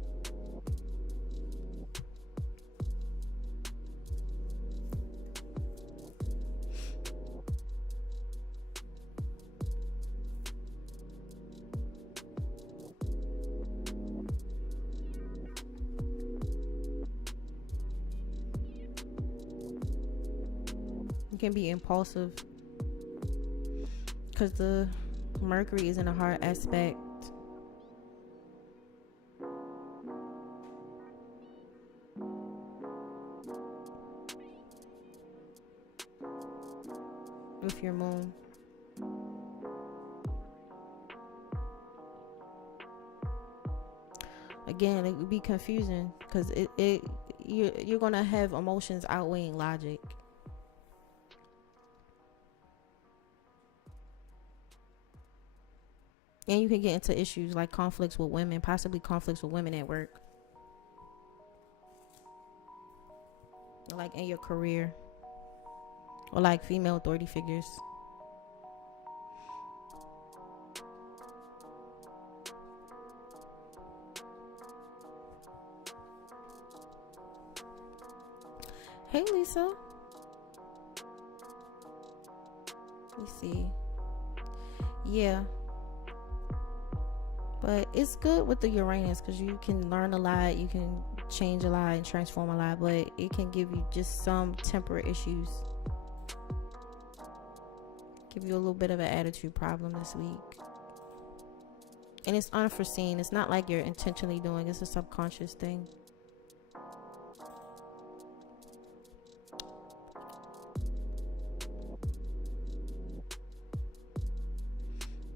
Can be impulsive because the Mercury is in a hard aspect. With your moon. Again, it would be confusing because you're gonna have emotions outweighing logic. And you can get into issues like conflicts with women, possibly conflicts with women at work, like in your career, or like female authority figures. Hey, Lisa. Let me see. Yeah. But it's good with the Uranus because you can learn a lot, you can change a lot and transform a lot, but it can give you just some temporary issues. Give you a little bit of an attitude problem this week. And it's unforeseen. It's not like you're intentionally doing it. It's a subconscious thing.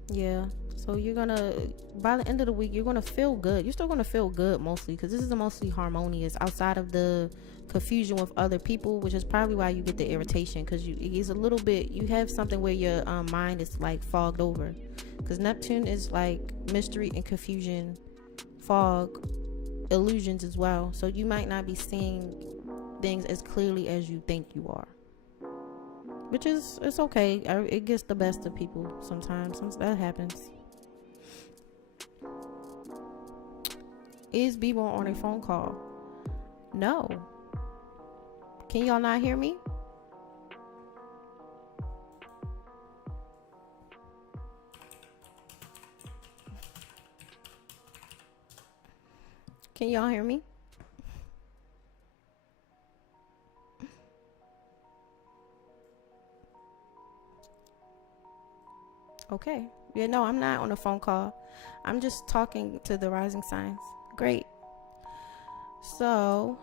Yeah. So you're gonna, by the end of the week, you're gonna feel good. You're still gonna feel good mostly because this is mostly harmonious outside of the confusion with other people, which is probably why you get the irritation, because it's a little bit, you have something where your mind is like fogged over, because Neptune is like mystery and confusion, fog, illusions as well. So you might not be seeing things as clearly as you think you are, which is, it's okay. It gets the best of people sometimes. That happens. Is BMORE on a phone call? No. Can y'all not hear me? Can y'all hear me? Okay. Yeah, no, I'm not on a phone call. I'm just talking to the rising signs. Great. So,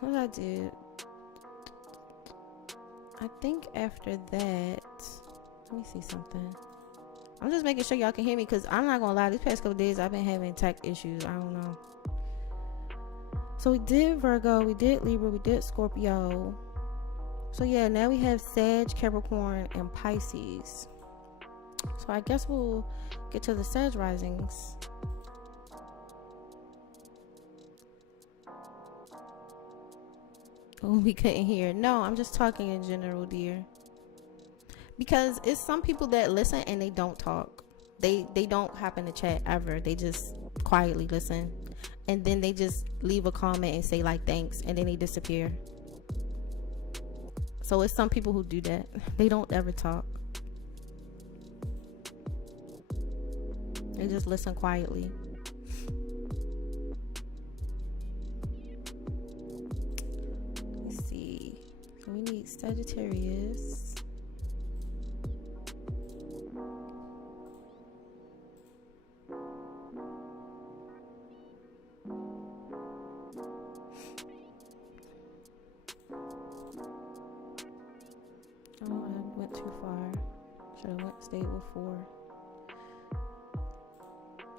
what I did, I think after that, let me see something. I'm just making sure y'all can hear me, because I'm not gonna lie, these past couple days I've been having tech issues. I don't know. So we did Virgo, we did Libra, we did Scorpio. So yeah, now we have Sag, Capricorn, and Pisces. So I guess we'll get to the Sag risings. Oh, we couldn't hear. No, I'm just talking in general, dear. Because it's some people that listen and they don't talk. They don't hop in the chat ever. They just quietly listen. And then they just leave a comment and say like thanks, and then they disappear. So it's some people who do that. They don't ever talk. They just listen quietly. Let's see. So we need Sagittarius. Oh, I went too far. Should have stayed with 4.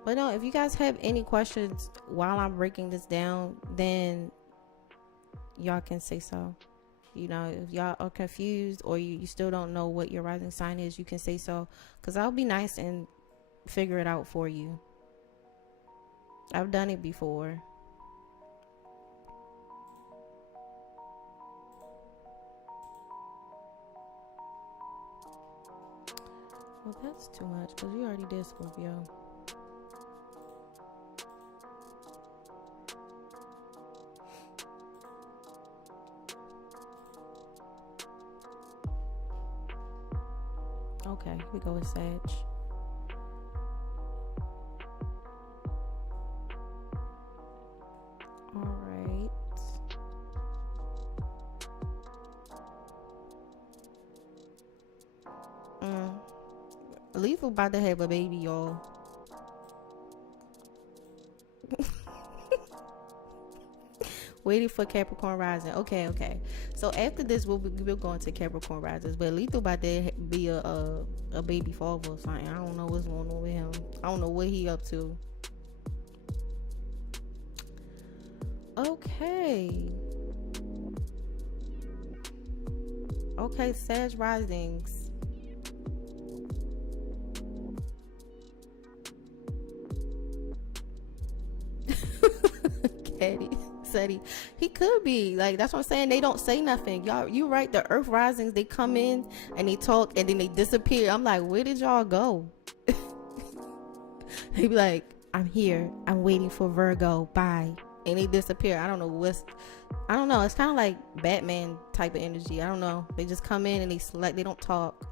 But no, if you guys have any questions while I'm breaking this down, then y'all can say so. You know, if y'all are confused or you still don't know what your rising sign is, you can say so, because I'll be nice and figure it out for you. I've done it before. Well, that's too much, because we already did Scorpio. Okay, we go with Sag. All right. Lethal about to have a baby, y'all. Waiting for Capricorn rising. Okay. So after this, we'll go into Capricorn risings. But Lethal about to be a baby father or something. I don't know what's going on with him. I don't know what he up to. Okay, Sag risings. petty. He could be. Like, that's what I'm saying. They don't say nothing. Y'all, you right. The earth risings, they come in and they talk and then they disappear. I'm like, where did y'all go? They be like, I'm here. I'm waiting for Virgo. Bye. And they disappear. I don't know. It's kind of like Batman type of energy. I don't know. They just come in and they don't talk.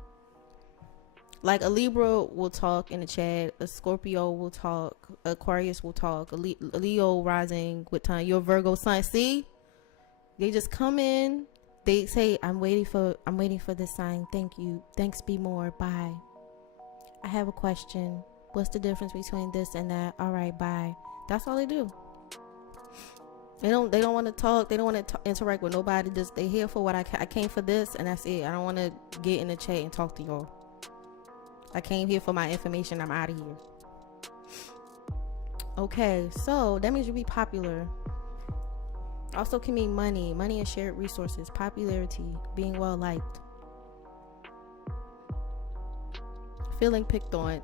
Like a Libra will talk in the chat, a Scorpio will talk, Aquarius will talk, a Leo rising with time, your Virgo sign. See, they just come in, they say, I'm waiting for this sign. Thank you. Thanks, BMORE. Bye. I have a question. What's the difference between this and that? All right, bye. That's all they do. They don't want to talk. They don't want to interact with nobody. Just they here for what I came for this, and that's it. I don't want to get in the chat and talk to y'all. I came here for my information. I'm out of here. Okay, so that means you'll be popular. Also can mean money and shared resources, popularity, being well liked, feeling picked on.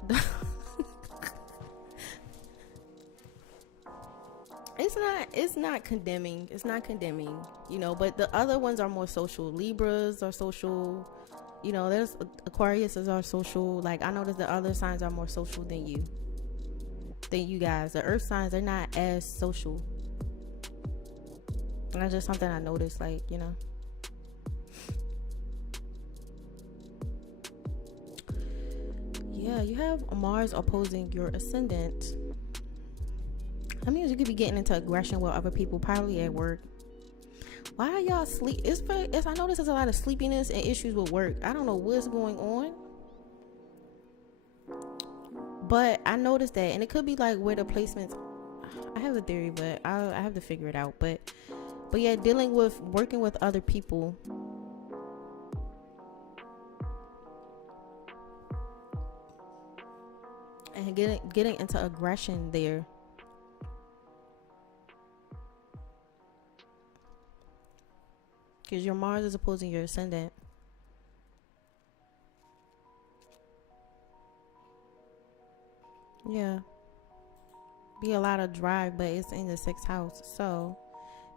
It's not condemning. It's not condemning, you know, but the other ones are more social. Libras are social. You know, there's Aquarius are social. Like, I notice the other signs are more social than you guys. The earth signs, they're not as social. And that's just something I noticed, like, you know. Yeah, you have Mars opposing your ascendant. That means you could be getting into aggression with other people, probably at work. Why are y'all sleep? I notice there's a lot of sleepiness and issues with work. I don't know what's going on, but I noticed that, and it could be like where the placements. I have a theory, but I have to figure it out. But yeah, working with other people. And getting into aggression there. Because your Mars is opposing your ascendant. Yeah. Be a lot of drive, but it's in the 6th house. So,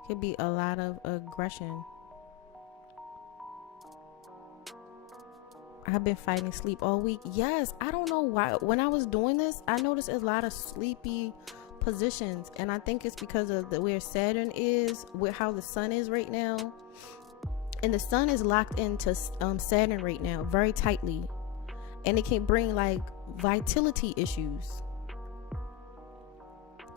could be a lot of aggression. I've been fighting sleep all week. Yes, I don't know why. When I was doing this, I noticed a lot of sleepy positions. And I think it's because of where Saturn is, where how the sun is right now. And the sun is locked into Saturn right now very tightly, and it can bring like vitality issues.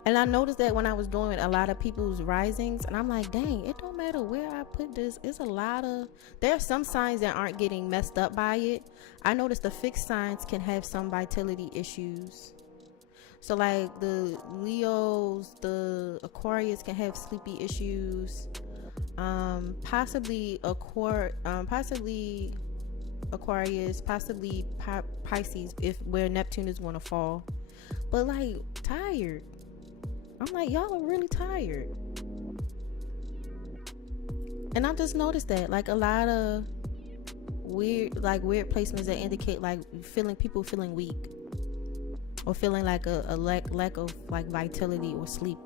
And I noticed that when I was doing a lot of people's risings, and I'm like, dang, it don't matter where I put this. It's there are some signs that aren't getting messed up by it. I noticed the fixed signs can have some vitality issues. So like the Leos, the Aquarius can have sleepy issues. Possibly Aquarius, possibly Pisces, where Neptune is going to fall. But like tired. I'm like, y'all are really tired. And I just noticed that, like, a lot of weird placements that indicate like people feeling weak, or feeling like a lack of like vitality or sleep.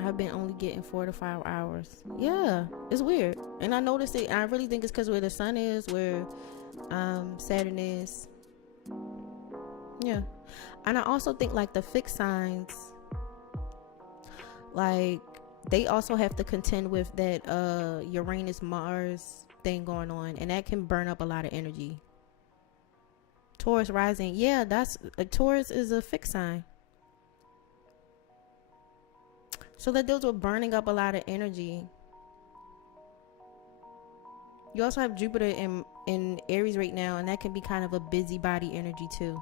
I've been only getting 4 to 5 hours. Yeah, it's weird. And I noticed it. I really think it's because where the sun is, where Saturn is. Yeah. And I also think like the fixed signs, like they also have to contend with that Uranus Mars thing going on, and that can burn up a lot of energy. Taurus rising. Yeah, Taurus is a fixed sign. So that deals with burning up a lot of energy. You also have Jupiter in Aries right now, and that can be kind of a busybody energy too.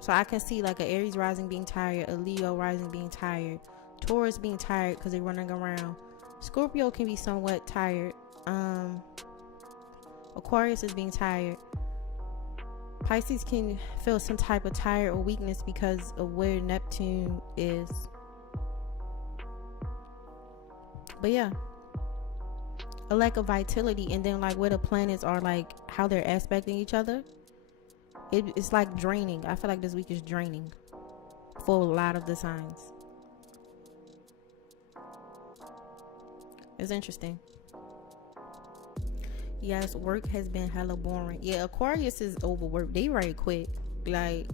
So I can see like an Aries rising being tired, a Leo rising being tired, Taurus being tired because they're running around. Scorpio can be somewhat tired. Aquarius is being tired. Pisces can feel some type of tired or weakness because of where Neptune is. But yeah, a lack of vitality, and then like where the planets are, like how they're aspecting each other. It's like draining. I feel like this week is draining for a lot of the signs. It's interesting. Yes, work has been hella boring. Yeah, Aquarius is overworked. They right quick. Like,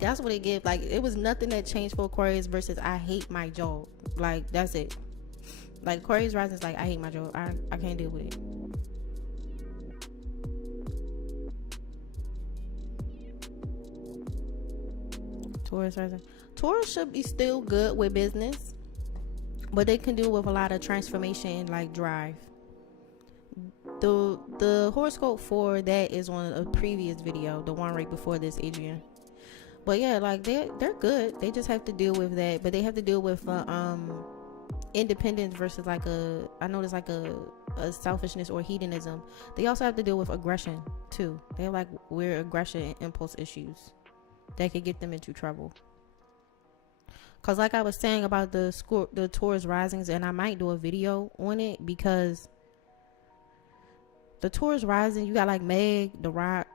that's what it gives. Like, it was nothing that changed for Aquarius versus I hate my job. Like, that's it. Like, Aquarius rising is like, I hate my job. I can't deal with it. Taurus rising. Taurus should be still good with business, but they can deal with a lot of transformation and like drive. The horoscope for that is on a previous video, the one right before this, Adrian. But yeah, like they're good. They just have to deal with that, but they have to deal with independence versus like I notice like a selfishness or hedonism. They also have to deal with aggression too. They have like weird aggression and impulse issues that could get them into trouble. Cause like I was saying about the Taurus risings, and I might do a video on it, because the Taurus rising, you got like Meg, The Rock,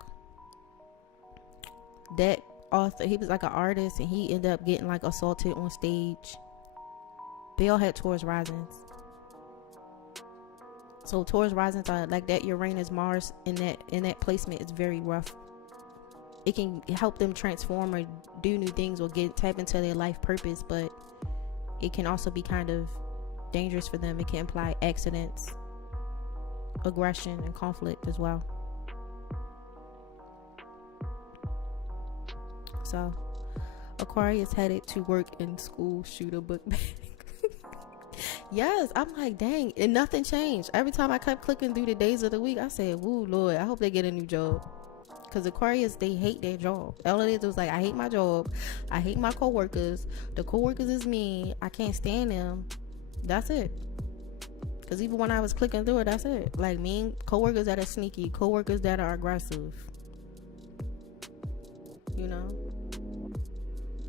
that author, he was like an artist and he ended up getting like assaulted on stage. They all had Taurus risings. So Taurus risings are like that. Uranus, Mars in that placement is very rough. It can help them transform or do new things or tap into their life purpose, but it can also be kind of dangerous for them. It can imply accidents, aggression, and conflict as well. So Aquarius headed to work and school, shoot a book bag. Yes, I'm like, dang, and nothing changed. Every time I kept clicking through the days of the week, I said, woo, Lord, I hope they get a new job. Because Aquarius, they hate their job. All it is was like, I hate my job. I hate my coworkers. The coworkers is mean. I can't stand them. That's it. Because even when I was clicking through it, that's it. Like, mean coworkers that are sneaky, coworkers that are aggressive. You know?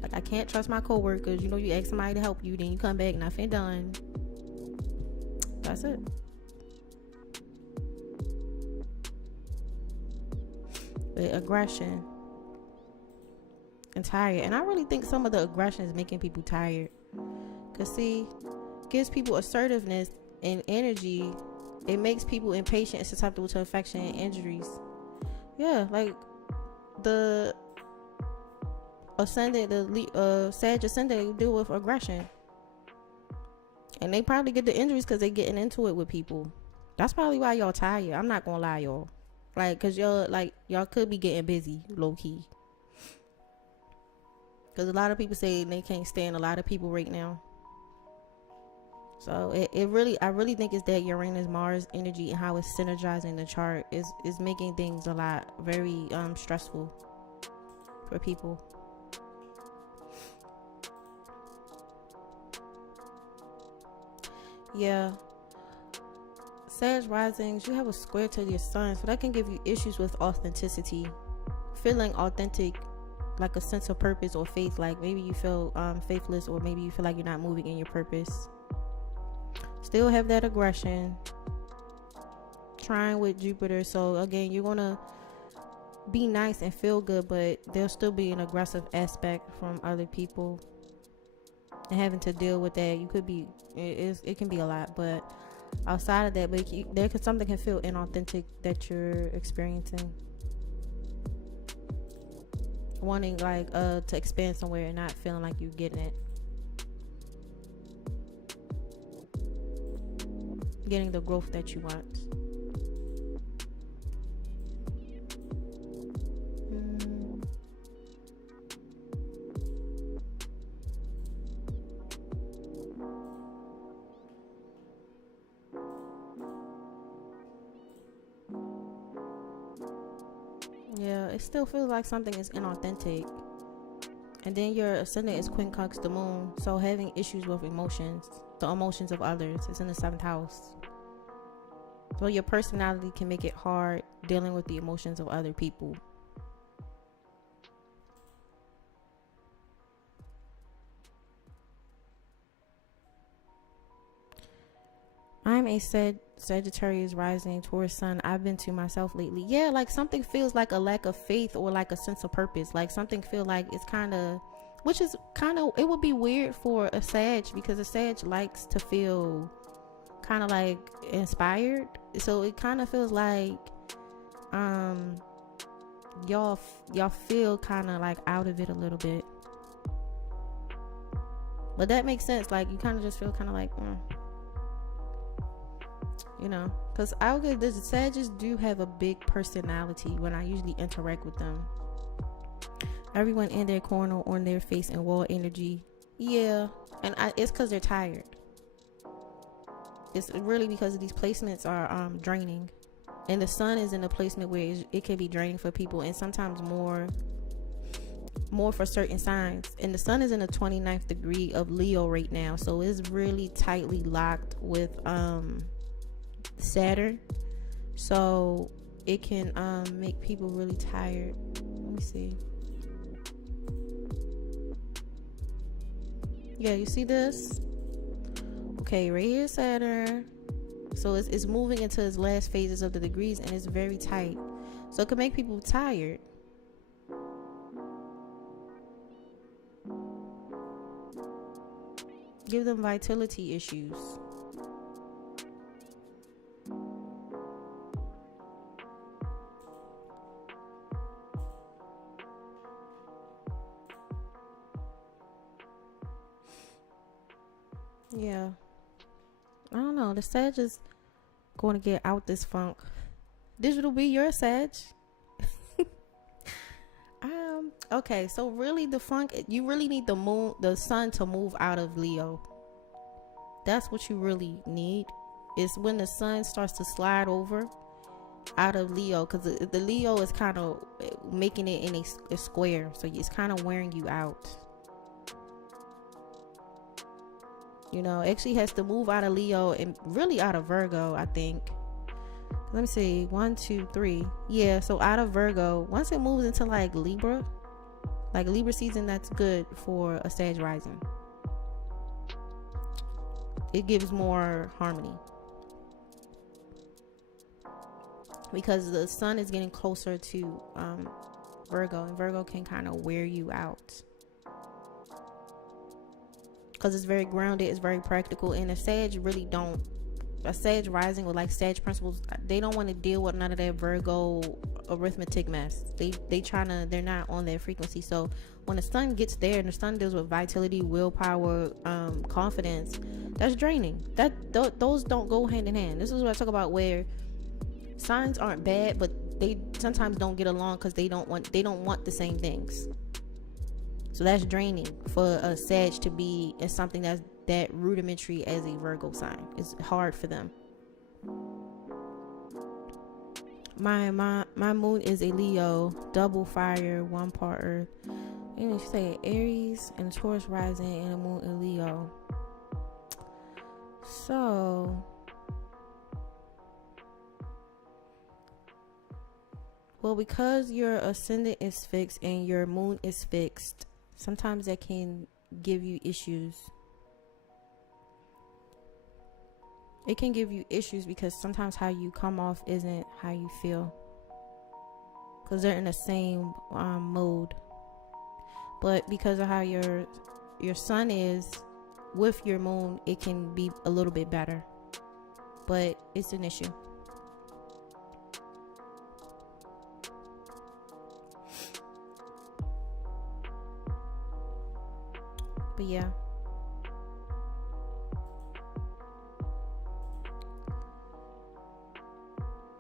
Like, I can't trust my coworkers. You know, you ask somebody to help you, then you come back, nothing done. That's it. With aggression and tired. And I really think some of the aggression is making people tired. Because, see, gives people assertiveness and energy. It makes people impatient and susceptible to infection and injuries. Yeah, like the ascendant, the Sag ascendant, deal with aggression, and they probably get the injuries because they getting into it with people. That's probably why y'all tired. I'm not gonna lie, y'all. Like, cause y'all could be getting busy, low key. Cause a lot of people say they can't stand a lot of people right now. So I really think it's that Uranus Mars energy and how it's synergizing the chart is making things a lot very stressful for people. Yeah. Sag risings, you have a square to your sun, so that can give you issues with authenticity, feeling authentic, like a sense of purpose or faith. Like maybe you feel faithless, or maybe you feel like you're not moving in your purpose. Still have that aggression, trying with Jupiter. So again, you're gonna be nice and feel good, but there'll still be an aggressive aspect from other people, and having to deal with that. You could be, it can be a lot, but outside of that, but something can feel inauthentic that you're experiencing, wanting like to expand somewhere and not feeling like you're getting it, getting the growth that you want. Yeah, it still feels like something is inauthentic. And then your ascendant is quincunx the moon, so having issues with emotions, the emotions of others, is in the 7th house. So your personality can make it hard dealing with the emotions of other people. I'm a Sagittarius rising, Taurus sun. I've been to myself lately. Yeah, like something feels like a lack of faith or like a sense of purpose. Like something feel like it's kind of which is kind of, it would be weird for a Sag, because a Sag likes to feel kind of like inspired. So it kind of feels like y'all feel kind of like out of it a little bit. But that makes sense. Like, you kind of just feel kind of like, you know, because the Sagittarius do have a big personality when I usually interact with them. Everyone in their corner, on their face, and wall energy. Yeah, and it's because they're tired. It's really because these placements are draining, and the sun is in a placement where it can be draining for people, and sometimes more for certain signs. And the sun is in the 29th degree of Leo right now, so it's really tightly locked with Saturn, so it can make people really tired. Let me see. Yeah, you see this? Okay, right here, Saturn. So it's moving into its last phases of the degrees, and it's very tight, so it can make people tired. Give them vitality issues. Yeah, I don't know. The Sag is going to get out this funk. Digital B, you're a Sag. Okay, so really the funk, you really need the sun to move out of Leo. That's what you really need, is when the sun starts to slide over out of Leo, because the Leo is kind of making it in a square, so it's kind of wearing you out. You know, actually has to move out of Leo and really out of Virgo, I think. Let me see, 1, 2, 3. Yeah, so out of Virgo, once it moves into like Libra season, that's good for a Sag rising. It gives more harmony, because the sun is getting closer to Virgo, and Virgo can kind of wear you out, because it's very grounded, it's very practical. And a Sag rising with like Sag principles, they don't want to deal with none of that Virgo arithmetic mess. They're not on their frequency. So when the sun gets there, and the sun deals with vitality, willpower, confidence, that's draining. Those don't go hand in hand. This is what I talk about, where signs aren't bad, but they sometimes don't get along because they don't want the same things. So that's draining for a Sag to be in something that's that rudimentary as a Virgo sign. It's hard for them. My moon is a Leo, double fire, 1 part earth. And you say Aries and Taurus rising, and a moon in Leo. So well, because your ascendant is fixed and your moon is fixed, sometimes that can give you issues. It can give you issues because sometimes how you come off isn't how you feel, because they're in the same mode. But because of how your sun is with your moon, it can be a little bit better, but it's an issue. But yeah.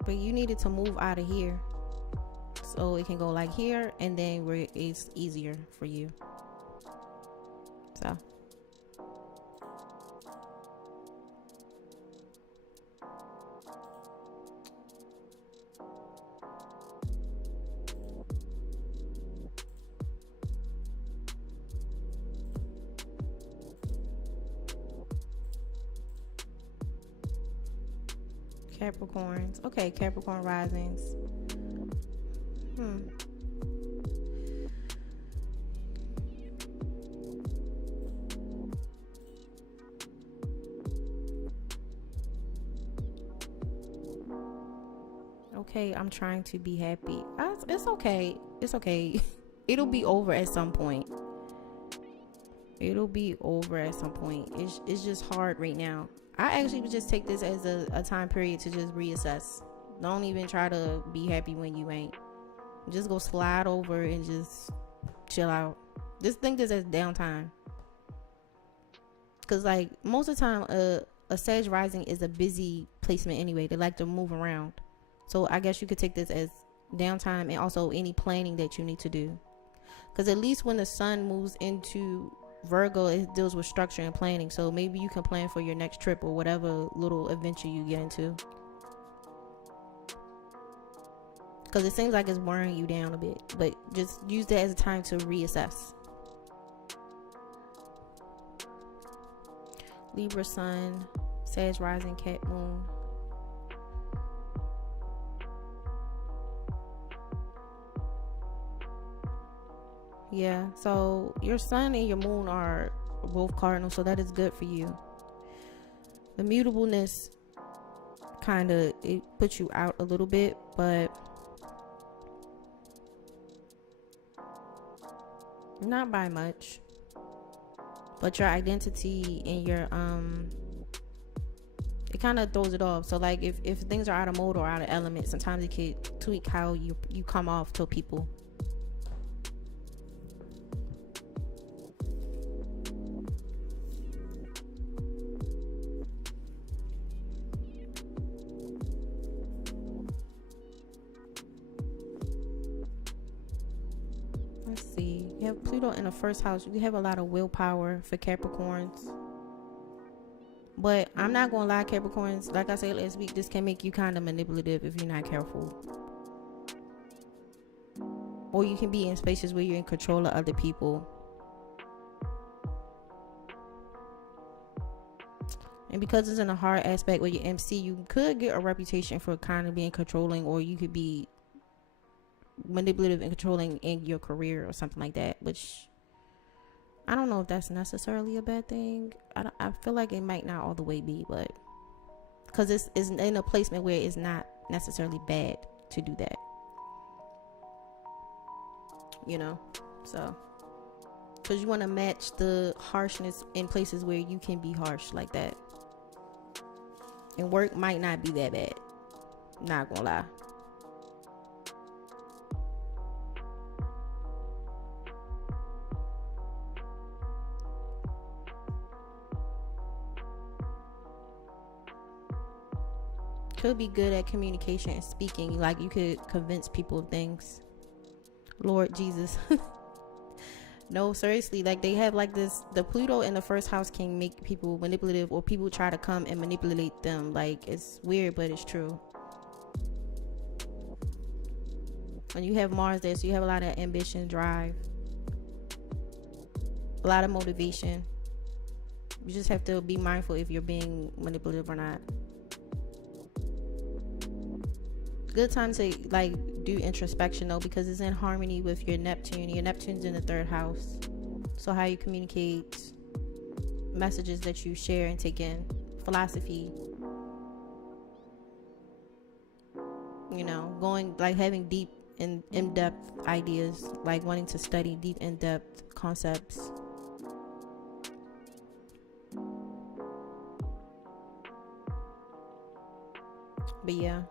But you needed to move out of here, so it can go like here, and then where it's easier for you. So Capricorns. Okay, Capricorn risings. Okay, I'm trying to be happy. It's okay. It's okay. It'll be over at some point. It'll be over at some point. It's just hard right now. I actually would just take this as a time period to just reassess. Don't even try to be happy when you ain't. Just go slide over and just chill out. Just think this as downtime. Because, like, most of the time, a Sag rising is a busy placement anyway. They like to move around. So I guess you could take this as downtime and also any planning that you need to do. Because at least when the sun moves into Virgo, it deals with structure and planning. So maybe you can plan for your next trip or whatever little adventure you get into. Because it seems like it's wearing you down a bit. But just use that as a time to reassess. Libra sun, Sag rising, Cat moon. Yeah, so your sun and your moon are both cardinal, so that is good for you. The mutableness kind of, it puts you out a little bit, but not by much. But your identity and your it kind of throws it off. So like if things are out of mode or out of element, sometimes it could tweak how you come off to people. Let's see. You have Pluto in the first house. You have a lot of willpower for Capricorns. But I'm not going to lie, Capricorns. Like I said last week, this can make you kind of manipulative if you're not careful. Or you can be in spaces where you're in control of other people. And because it's in a hard aspect with your MC, you could get a reputation for kind of being controlling, or you could be manipulative and controlling in your career or something like that, which I don't know if that's necessarily a bad thing. I feel like it might not all the way be, but because it's in a placement where it's not necessarily bad to do that, you know. So because you want to match the harshness in places where you can be harsh like that, and work might not be that bad, not gonna lie. Could be good at communication and speaking. Like you could convince people of things. Lord Jesus. No, seriously, like they have like this, the Pluto in the first house can make people manipulative, or people try to come and manipulate them. Like it's weird, but it's true. And you have Mars there, so you have a lot of ambition, drive, a lot of motivation. You just have to be mindful if you're being manipulative or not. Good time to like do introspection though, because it's in harmony with your Neptune. Your Neptune's in the third house, so how you communicate, messages that you share and take in, philosophy, you know, going like having deep and in-depth ideas, like wanting to study deep in-depth concepts. But yeah.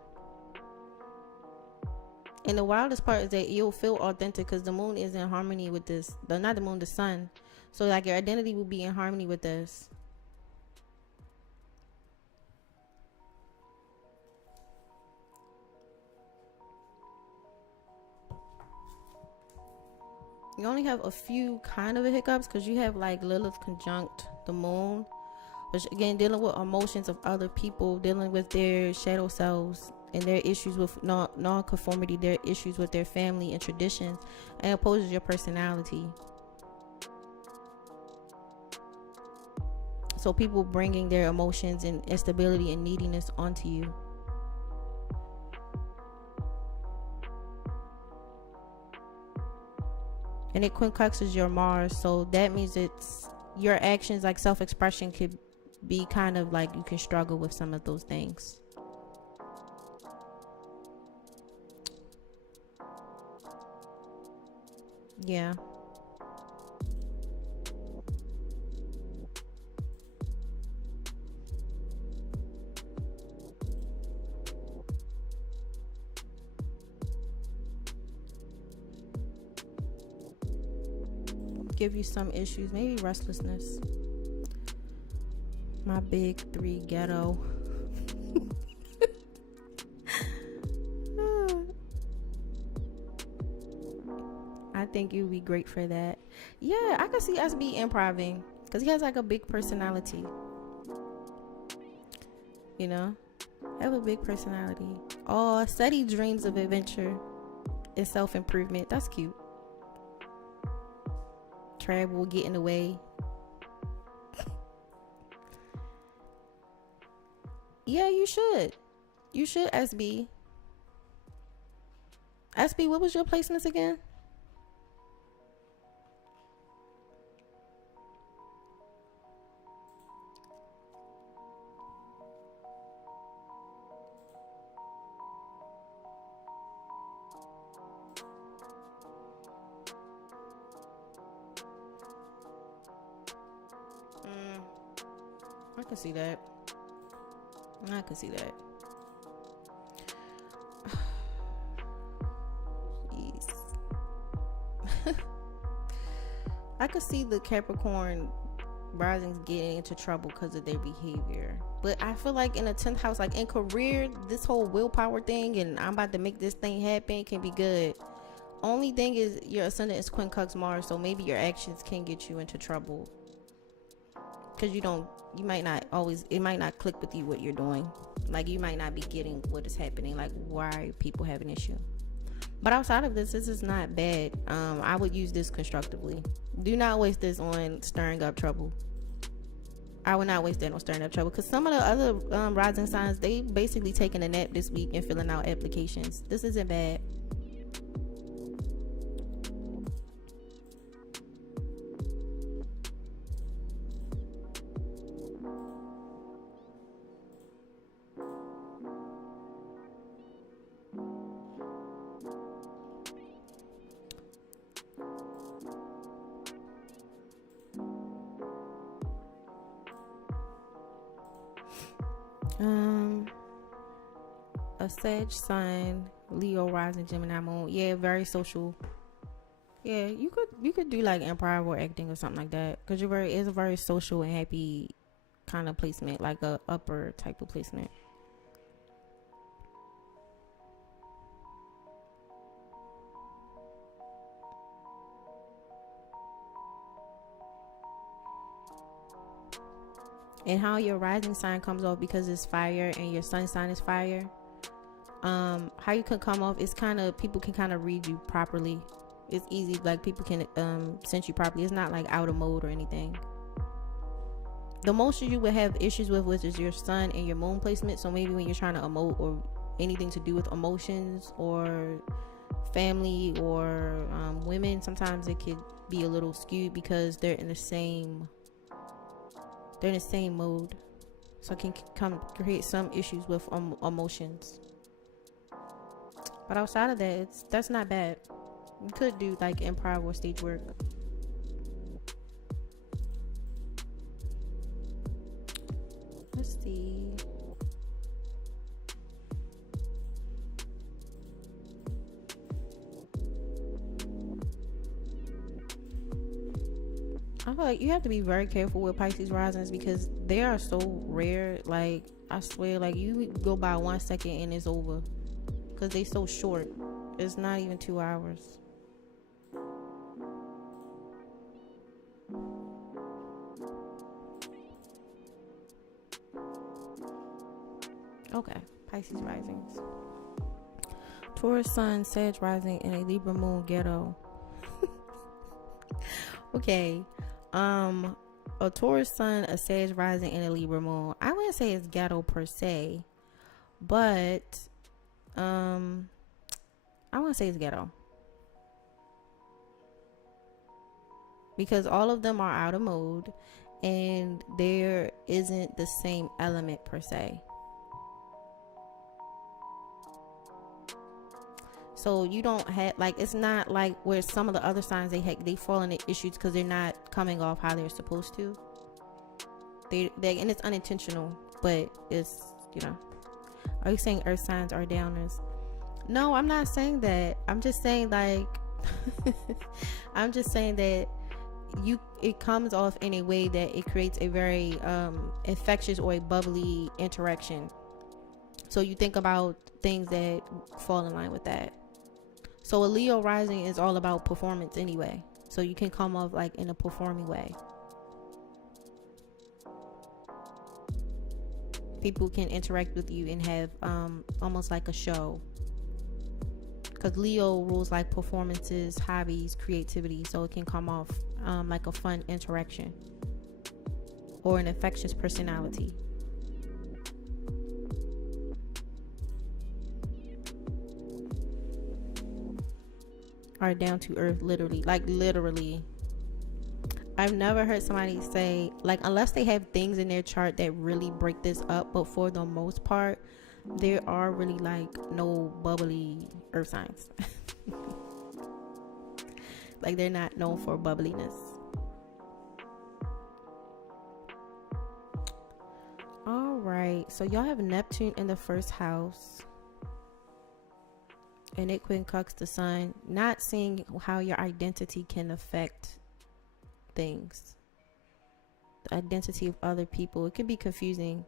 And the wildest part is that you'll feel authentic because the moon is in harmony with this. Not the moon, the sun. So like your identity will be in harmony with this. You only have a few kind of hiccups because you have like Lilith conjunct the moon, which again dealing with emotions of other people, dealing with their shadow selves and their issues with non-conformity, their issues with their family and traditions, and opposes your personality. So people bringing their emotions and instability and neediness onto you. And it quincunxes your Mars, so that means it's your actions, like self-expression, could be kind of like you can struggle with some of those things. Yeah. give you some issues, maybe restlessness. My big 3 ghetto. I think you'd be great for that. Yeah, I could see us be improving because he has like a big personality. You know, have a big personality. Oh, steady dreams of adventure and self-improvement. That's cute. Travel will get in the way. Yeah, you should. You should, SB. SB, what was your placements again? I can see that. I can see that. Jeez. I could see the Capricorn risings getting into trouble because of their behavior. But I feel like in the 10th house, like in career, this whole willpower thing and I'm about to make this thing happen can be good. Only thing is your ascendant is quincunx Mars, so maybe your actions can get you into trouble. Because you might not always, it might not click with you what you're doing. Like you might not be getting what is happening. Like why people have an issue. But outside of this is not bad. I would use this constructively. Do not waste this on stirring up trouble. I would not waste that on stirring up trouble. Because some of the other rising signs, they basically taking a nap this week and filling out applications. This isn't bad. A Sag sign, Leo rising, Gemini moon. Yeah, very social. Yeah, you could do like improv or acting or something like that because it's a very social and happy kind of placement, like a upper type of placement. And how your rising sign comes off because it's fire and your sun sign is fire. How you can come off is kind of, people can kind of read you properly. It's easy, like people can sense you properly. It's not like out of mode or anything. The most you would have issues with, which is your sun and your moon placement. So maybe when you're trying to emote or anything to do with emotions or family or women, sometimes it could be a little skewed because they're in the same mode, so it can create some issues with emotions. But outside of that, that's not bad. You could do like improv or stage work. Let's see. I feel like you have to be very careful with Pisces risings because they are so rare. Like I swear, like you go by 1 second and it's over because they so short. It's not even 2 hours. Okay, Pisces risings. Taurus sun, Sag rising, and a Libra moon ghetto. Okay. A Taurus sun, a Sag rising, and a Libra moon. I wouldn't say it's ghetto per se, but I wouldn't say it's ghetto because all of them are out of mode and there isn't the same element per se. So you don't have, like, it's not like where some of the other signs they fall into issues because they're not coming off how they're supposed to. They and it's unintentional, but it's, you know. Are you saying earth signs are downers? No, I'm not saying that. I'm just saying like I'm just saying that it comes off in a way that it creates a very infectious or a bubbly interaction. So you think about things that fall in line with that. So a Leo rising is all about performance anyway. So you can come off like in a performing way. People can interact with you and have almost like a show. Because Leo rules like performances, hobbies, creativity. So it can come off like a fun interaction or an infectious personality. Are down to earth, literally. Like literally. I've never heard somebody say, like, unless they have things in their chart that really break this up, but for the most part, there are really like no bubbly earth signs. Like they're not known for bubbliness. All right, so y'all have Neptune in the first house. And it quincunx the sun, not seeing how your identity can affect things. The identity of other people. It can be confusing.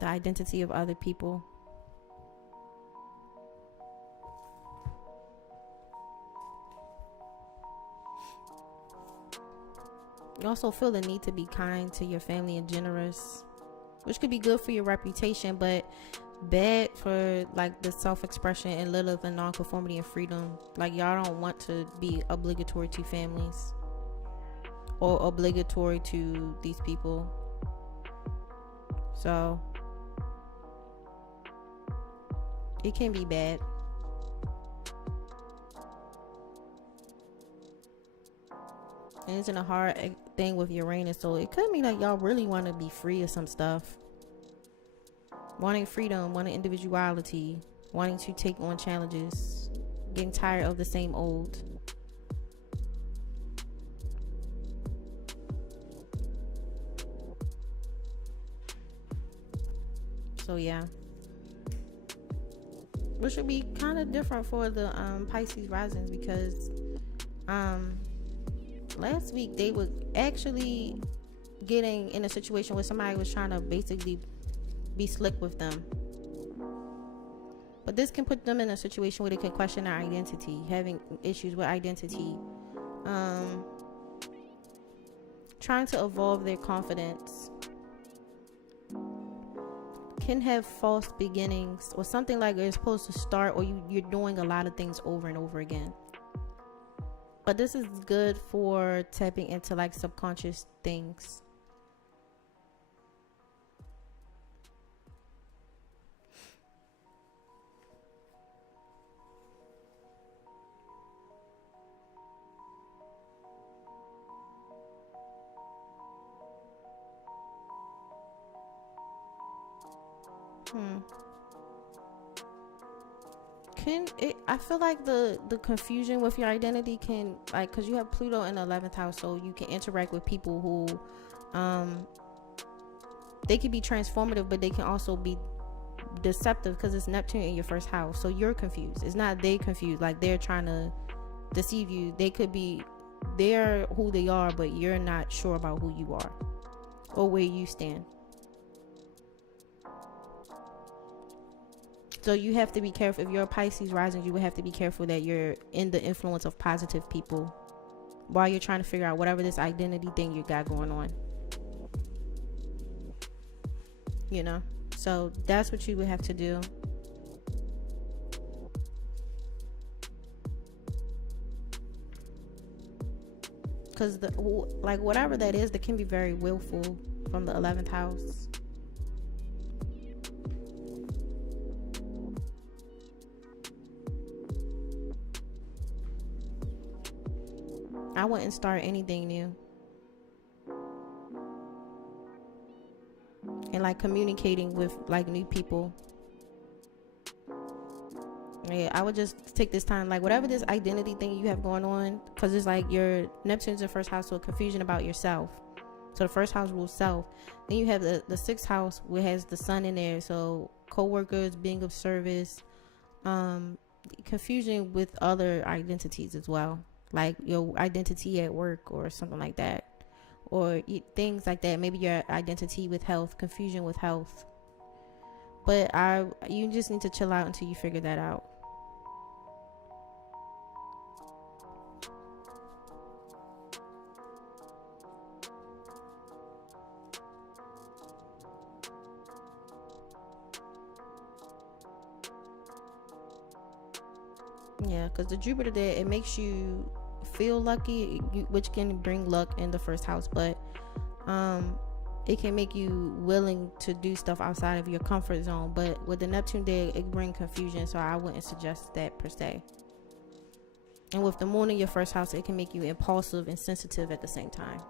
The identity of other people. You also feel the need to be kind to your family and generous, which could be good for your reputation, but bad for like the self-expression and little of the non-conformity and freedom. Like y'all don't want to be obligatory to families or obligatory to these people. So it can be bad. And it's in a hard thing with Uranus, so it could mean that y'all really want to be free of some stuff. Wanting freedom, wanting individuality, wanting to take on challenges, getting tired of the same old. So yeah, which would be kind of different for the Pisces risings, because last week they were actually getting in a situation where somebody was trying to basically be slick with them. But this can put them in a situation where they can question their identity, having issues with identity, trying to evolve their confidence, can have false beginnings or something like you're supposed to start, or you're doing a lot of things over and over again. But this is good for tapping into like subconscious things. I feel like the confusion with your identity can, like, because you have Pluto in the 11th house, so you can interact with people who they can be transformative, but they can also be deceptive because it's Neptune in your first house. So you're confused. It's not they confused, like they're trying to deceive you. They could be, they're who they are, but you're not sure about who you are or where you stand. So you have to be careful. If you're a Pisces rising, you would have to be careful that you're in the influence of positive people while you're trying to figure out whatever this identity thing you got going on. You know? So that's what you would have to do. Because like whatever that is, that can be very willful from the 11th house. I wouldn't start anything new. And like communicating with like new people. Yeah, I would just take this time, like whatever this identity thing you have going on, because it's like your Neptune's in first house, so confusion about yourself. So the first house rules self. Then you have the sixth house, which has the sun in there, so co-workers, being of service, confusion with other identities as well. like your identity at work or something like that, or things like that. Maybe your identity with health, confusion with health. But you just need to chill out until you figure that out. Yeah, because the Jupiter there, it makes you feel lucky, which can bring luck in the first house, but it can make you willing to do stuff outside of your comfort zone. But with the Neptune there, it brings confusion, so I wouldn't suggest that per se. And with the moon in your first house, it can make you impulsive and sensitive at the same time.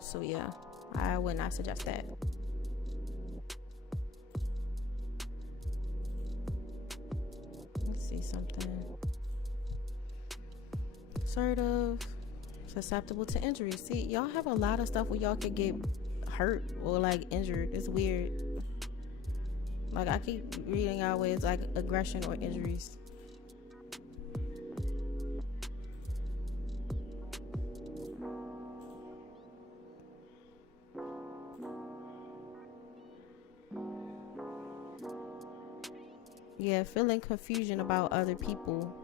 So yeah, I would not suggest that. Let's see something. Sort of susceptible to injuries. See, y'all have a lot of stuff where y'all could get hurt or like injured. It's weird. Like I keep reading out ways like aggression or injuries. Yeah, feeling confusion about other people.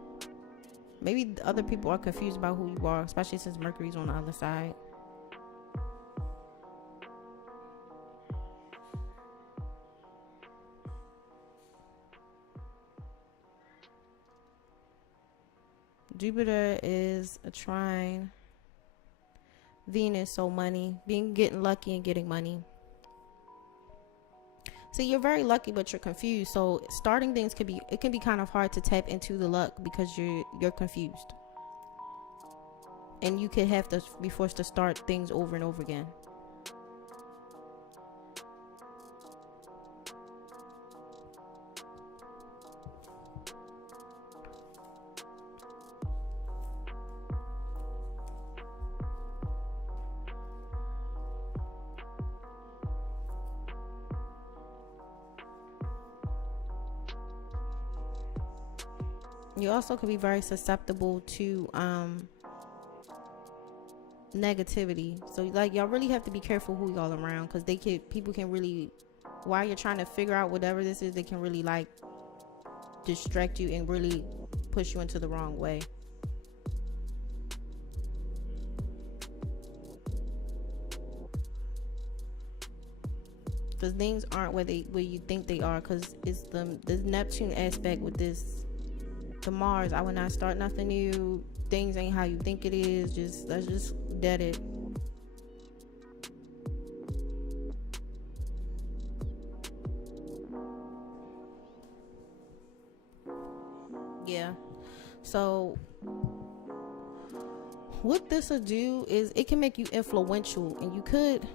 Maybe other people are confused about who you are, especially since Mercury's on the other side. Jupiter is a trine Venus, so money, getting lucky and getting money. See, you're very lucky, but you're confused. So starting things can be kind of hard to tap into the luck because you're confused, and you could have to be forced to start things over and over again. You also can be very susceptible to negativity. So like y'all really have to be careful who y'all around, because people can really, while you're trying to figure out whatever this is, they can really like distract you and really push you into the wrong way. Because things aren't where you think they are, because it's the Neptune aspect with the Mars. I would not start nothing new. Things ain't how you think it is. Let's just dead it. Yeah. So what this will do is it can make you influential, and you could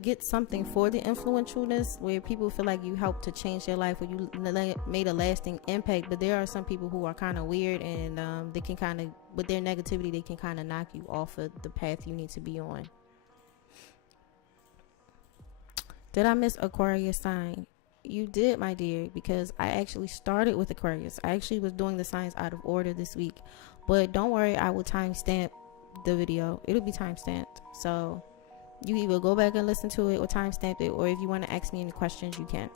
get something for the influentialness where people feel like you helped to change their life or you made a lasting impact. But there are some people who are kind of weird, and they can kind of, with their negativity, they can kind of knock you off of the path you need to be on. Did I miss Aquarius sign? You did, my dear, because I actually started with Aquarius. I actually was doing the signs out of order this week, but don't worry, I will timestamp the video. It'll be timestamped, so you either go back and listen to it or timestamp it, or if you want to ask me any questions, you can.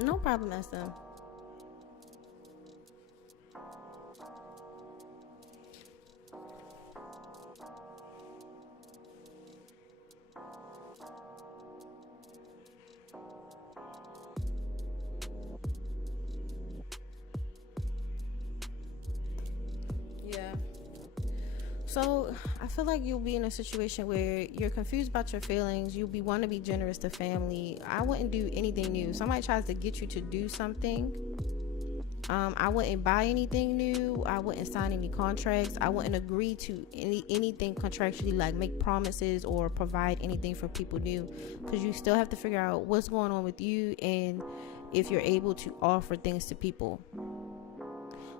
No problem, SM. Yeah. So I feel like you'll be in a situation where you're confused about your feelings. You'll want to be generous to family. I wouldn't do anything new. Somebody tries to get you to do something, I wouldn't buy anything new. I wouldn't sign any contracts. I wouldn't agree to anything contractually, like make promises or provide anything for people new, because you still have to figure out what's going on with you and if you're able to offer things to people.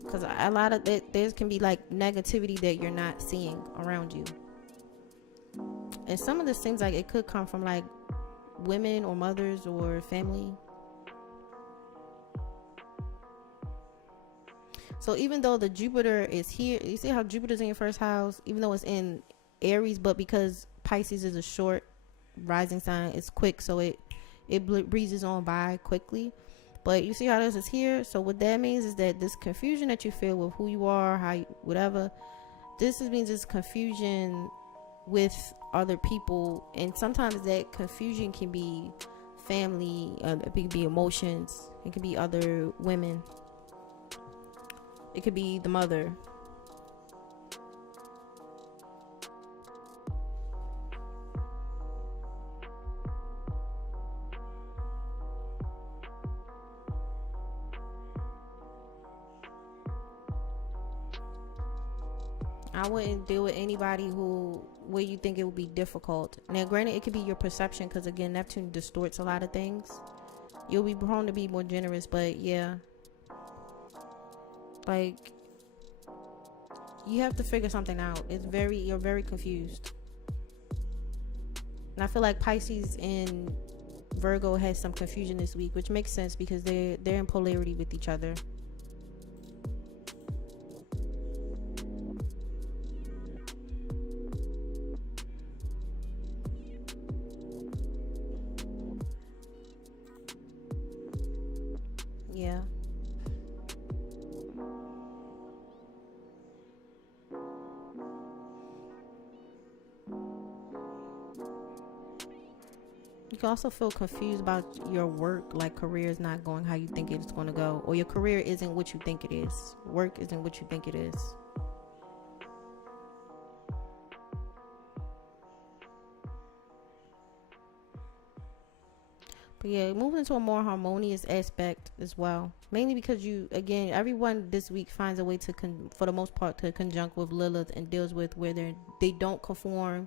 Because a lot of there can be like negativity that you're not seeing around you, and some of this seems like it could come from like women or mothers or family. So even though the Jupiter is here, you see how Jupiter's in your first house, even though it's in Aries, but because Pisces is a short rising sign, it's quick, so it breezes on by quickly. But you see how this is here. So what that means is that this confusion that you feel with who you are, how you, whatever, this means it's confusion with other people, and sometimes that confusion can be family, it can be emotions, it can be other women. It could be the mother. I wouldn't deal with anybody where you think it would be difficult. Now, granted, it could be your perception, because again, Neptune distorts a lot of things. You'll be prone to be more generous, but yeah. Like, you have to figure something out. You're very confused. And I feel like Pisces and Virgo has some confusion this week, which makes sense because they're in polarity with each other. Yeah. You can also feel confused about your work, like career is not going how you think it's going to go, or your career isn't what you think it is. Work isn't what you think it is. But yeah, moving into a more harmonious aspect as well. Mainly because everyone this week finds a way to, for the most part, to conjunct with Lilith and deals with where they don't conform.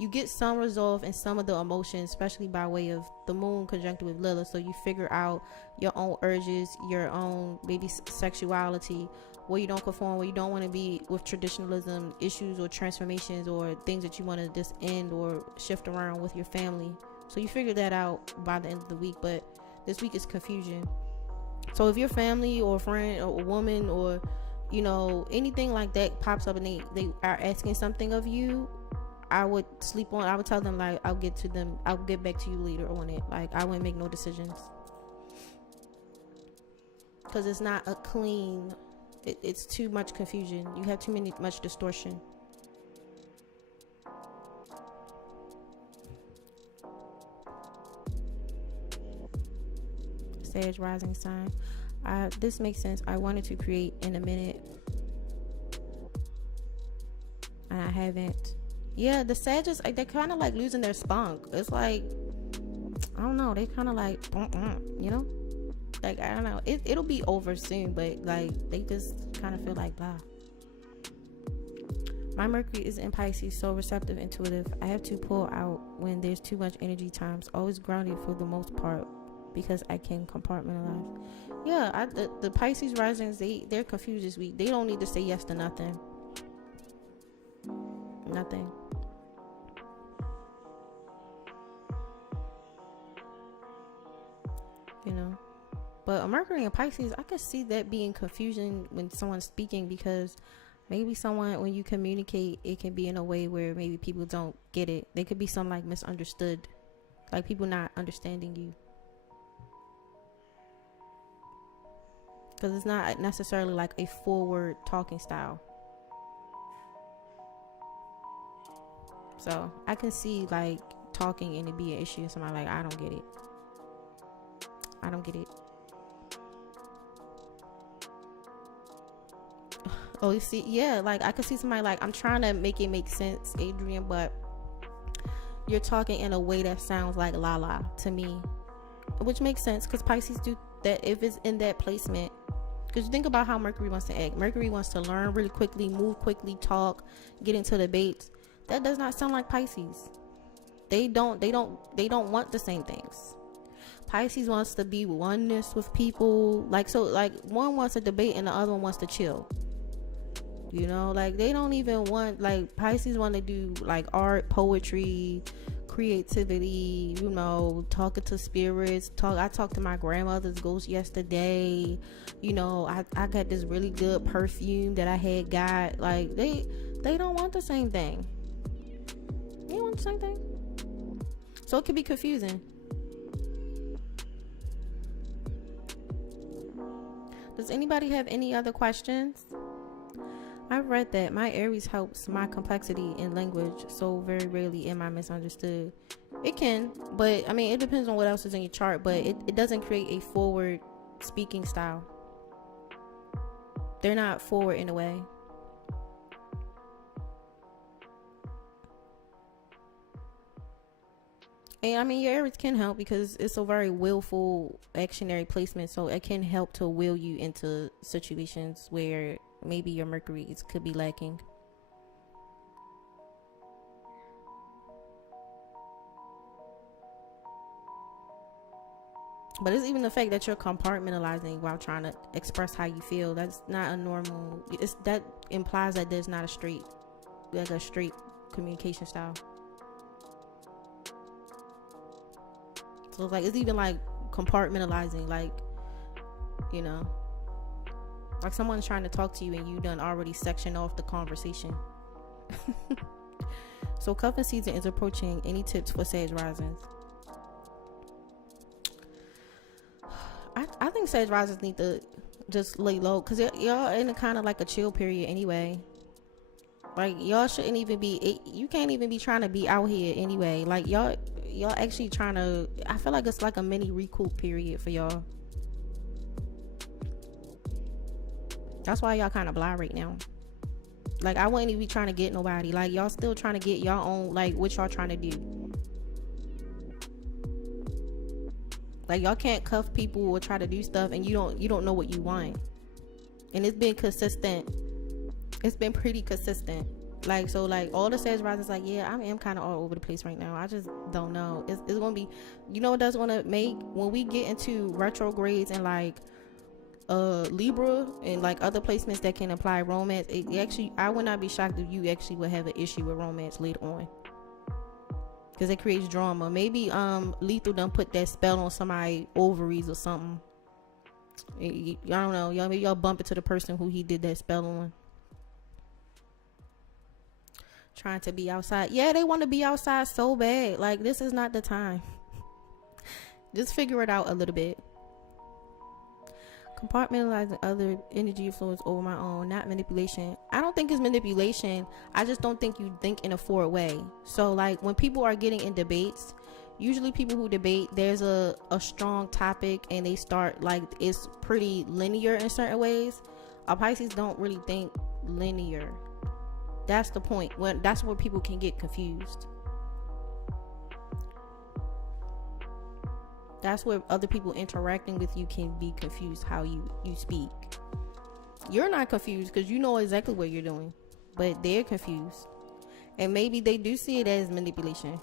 You get some resolve in some of the emotions, especially by way of the moon conjuncted with Lilith. So you figure out your own urges, your own maybe sexuality, where you don't conform, where you don't want to be with traditionalism, issues or transformations or things that you want to just end or shift around with your family. So you figure that out by the end of the week. But this week is confusion. So if your family or friend or a woman or, anything like that pops up and they are asking something of you, I would tell them, like, I'll get back to you later on it. Like, I wouldn't make no decisions, because it's not a clean, it's too much confusion. You have much distortion. Sage rising sign. This makes sense. I wanted to create in a minute and I haven't. Yeah, the Sagittarius, they're kind of like losing their spunk. It's like, I don't know, they kind of like, like, I don't know, it'll be over soon, but like, they just kind of feel like blah. My Mercury is in Pisces, so receptive, intuitive. I have to pull out when there's too much energy times. Always grounded for the most part, because I can compartmentalize. Yeah, the Pisces risings, they're confused this week. They don't need to say yes to nothing. Nothing. But a Mercury and Pisces, I could see that being confusion when someone's speaking, because maybe when you communicate, it can be in a way where maybe people don't get it. There could be some like misunderstood, like people not understanding you, because it's not necessarily like a forward talking style. So I can see like talking and it be an issue, and somebody like, I don't get it. Oh, you see, yeah, like I could see somebody like, I'm trying to make it make sense, Adrian, but you're talking in a way that sounds like la la to me, which makes sense because Pisces do that if it's in that placement. Because think about how Mercury wants to act. Mercury wants to learn really quickly, move quickly, talk, get into debates. That does not sound like Pisces. They don't want the same things. Pisces wants to be oneness with people. Like, so like one wants to debate and the other one wants to chill. You know, like they don't even want, like Pisces want to do like art, poetry, creativity, you know, talking to spirits. I talked to my grandmother's ghost yesterday. You know, I got this really good perfume that I had got. Like they don't want the same thing. They don't want the same thing. So it could be confusing. Does anybody have any other questions? I've read that my Aries helps my complexity in language, so very rarely am I misunderstood. It can, but I mean, it depends on what else is in your chart, but it doesn't create a forward speaking style. They're not forward in a way. And I mean, your Aries can help because it's a very willful actionary placement, so it can help to will you into situations where maybe your Mercury could be lacking. But it's even the fact that you're compartmentalizing while trying to express how you feel. That's not a normal. That implies that there's not a straight communication style. So it's like, it's even like compartmentalizing, like, you know, like someone's trying to talk to you and you done already section off the conversation. So cuffing season is approaching. Any tips for Sag risings? I think Sag risings need to just lay low, because y'all in a kind of like a chill period anyway. Like y'all shouldn't even be, you can't even be trying to be out here anyway. Like y'all actually trying to, I feel like it's like a mini recoup period for y'all. That's why y'all kind of blah right now. Like I wouldn't even be trying to get nobody. Like y'all still trying to get y'all own, like what y'all trying to do. Like y'all can't cuff people or try to do stuff and you don't know what you want. And it's been consistent. It's been pretty consistent. Like, so like all the Sag risings, like, yeah, I am kind of all over the place right now. I just don't know. It's gonna be, you know what that's gonna make, when we get into retrogrades and like Libra and like other placements that can apply romance, I would not be shocked if you actually would have an issue with romance later on, because it creates drama. Maybe Lethal done put that spell on somebody's ovaries or something. I don't know, y'all, maybe y'all bump into the person who he did that spell on. Trying to be outside. Yeah, they want to be outside so bad. Like, this is not the time. Just figure it out a little bit. Compartmentalizing other energy influence over my own, not manipulation. I don't think it's manipulation. I just don't think you think in a forward way. So like when people are getting in debates, usually people who debate, there's a strong topic and they start, like, it's pretty linear in certain ways. Pisces don't really think linear. That's the point. That's where people can get confused. That's where other people interacting with you can be confused how you speak. You're not confused because you know exactly what you're doing, but they're confused, and maybe they do see it as manipulation.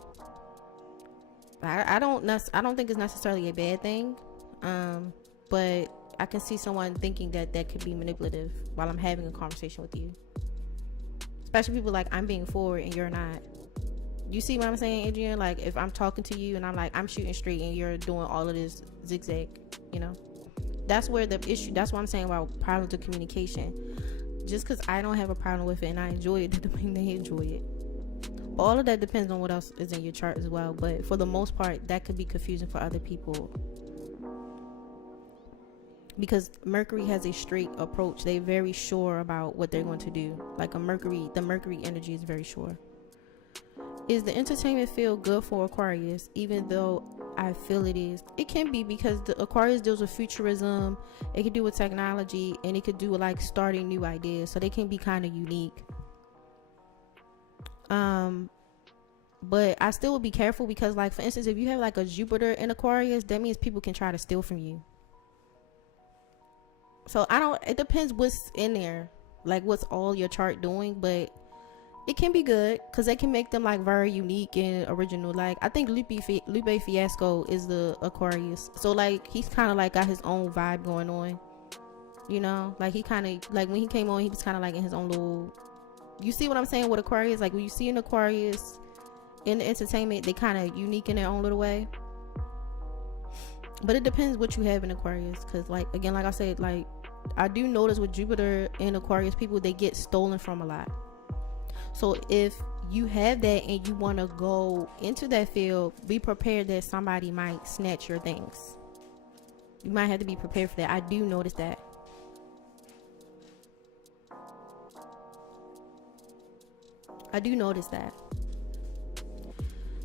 I don't think it's necessarily a bad thing, but I can see someone thinking that could be manipulative while I'm having a conversation with you. Especially people like, I'm being forward and you're not. You see what I'm saying, Adrian? Like, if I'm talking to you and I'm like, I'm shooting straight and you're doing all of this zigzag, you know? That's where the issue, that's what I'm saying about problems of communication. Just because I don't have a problem with it and I enjoy it doesn't mean they enjoy it. All of that depends on what else is in your chart as well. But for the most part, that could be confusing for other people. Because Mercury has a straight approach. They're very sure about what they're going to do. Like the Mercury energy is very sure. Is the entertainment field good for Aquarius? Even though I feel it is. It can be, because the Aquarius deals with futurism. It can do with technology, and it could do with like starting new ideas. So they can be kind of unique. But I still would be careful, because like, for instance, if you have like a Jupiter in Aquarius, that means people can try to steal from you. So it depends what's in there, like what's all your chart doing, but it can be good because they can make them like very unique and original. Like I think Lupe Fiasco is the Aquarius, so like he's kind of like got his own vibe going on, you know. Like he kind of like when he came on, he was kind of like in his own little, you see what I'm saying with Aquarius? Like when you see an Aquarius in the entertainment, they kind of unique in their own little way. But it depends what you have in Aquarius, because like again, like I said, like I do notice with Jupiter and Aquarius people, they get stolen from a lot. So if you have that and you want to go into that field, be prepared that somebody might snatch your things. You might have to be prepared for that. I do notice that.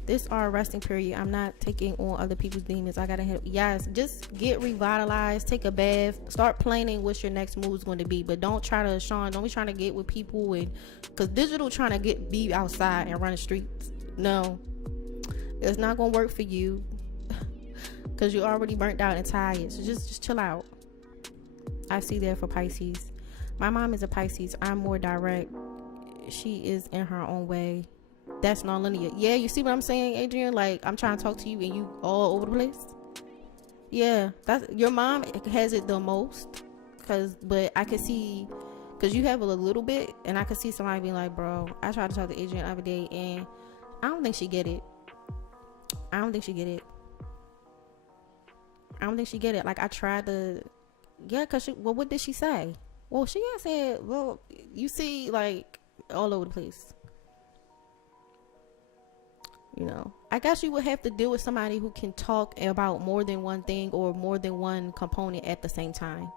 This our resting period. I'm not taking on other people's demons. I gotta help. Yes, just get revitalized, take a bath, start planning what your next move is going to be. But don't try to, Sean, don't be trying to get with people, and because digital trying to be outside and run the streets. No, it's not gonna work for you because you're already burnt out and tired. So just chill out. I see that for Pisces. My mom is a Pisces. I'm more direct. She is in her own way. That's non-linear. Yeah, you see what I'm saying, Adrian? Like I'm trying to talk to you and you all over the place. Yeah, that's your mom has it the most, but I can see, because you have a little bit, and I can see somebody being like, bro, I tried to talk to Adrian the other day and I don't think she get it. Like I tried to, yeah, because well, what did she say? Well, she had said, well, you see, like all over the place. You know, I guess you would have to deal with somebody who can talk about more than one thing or more than one component at the same time.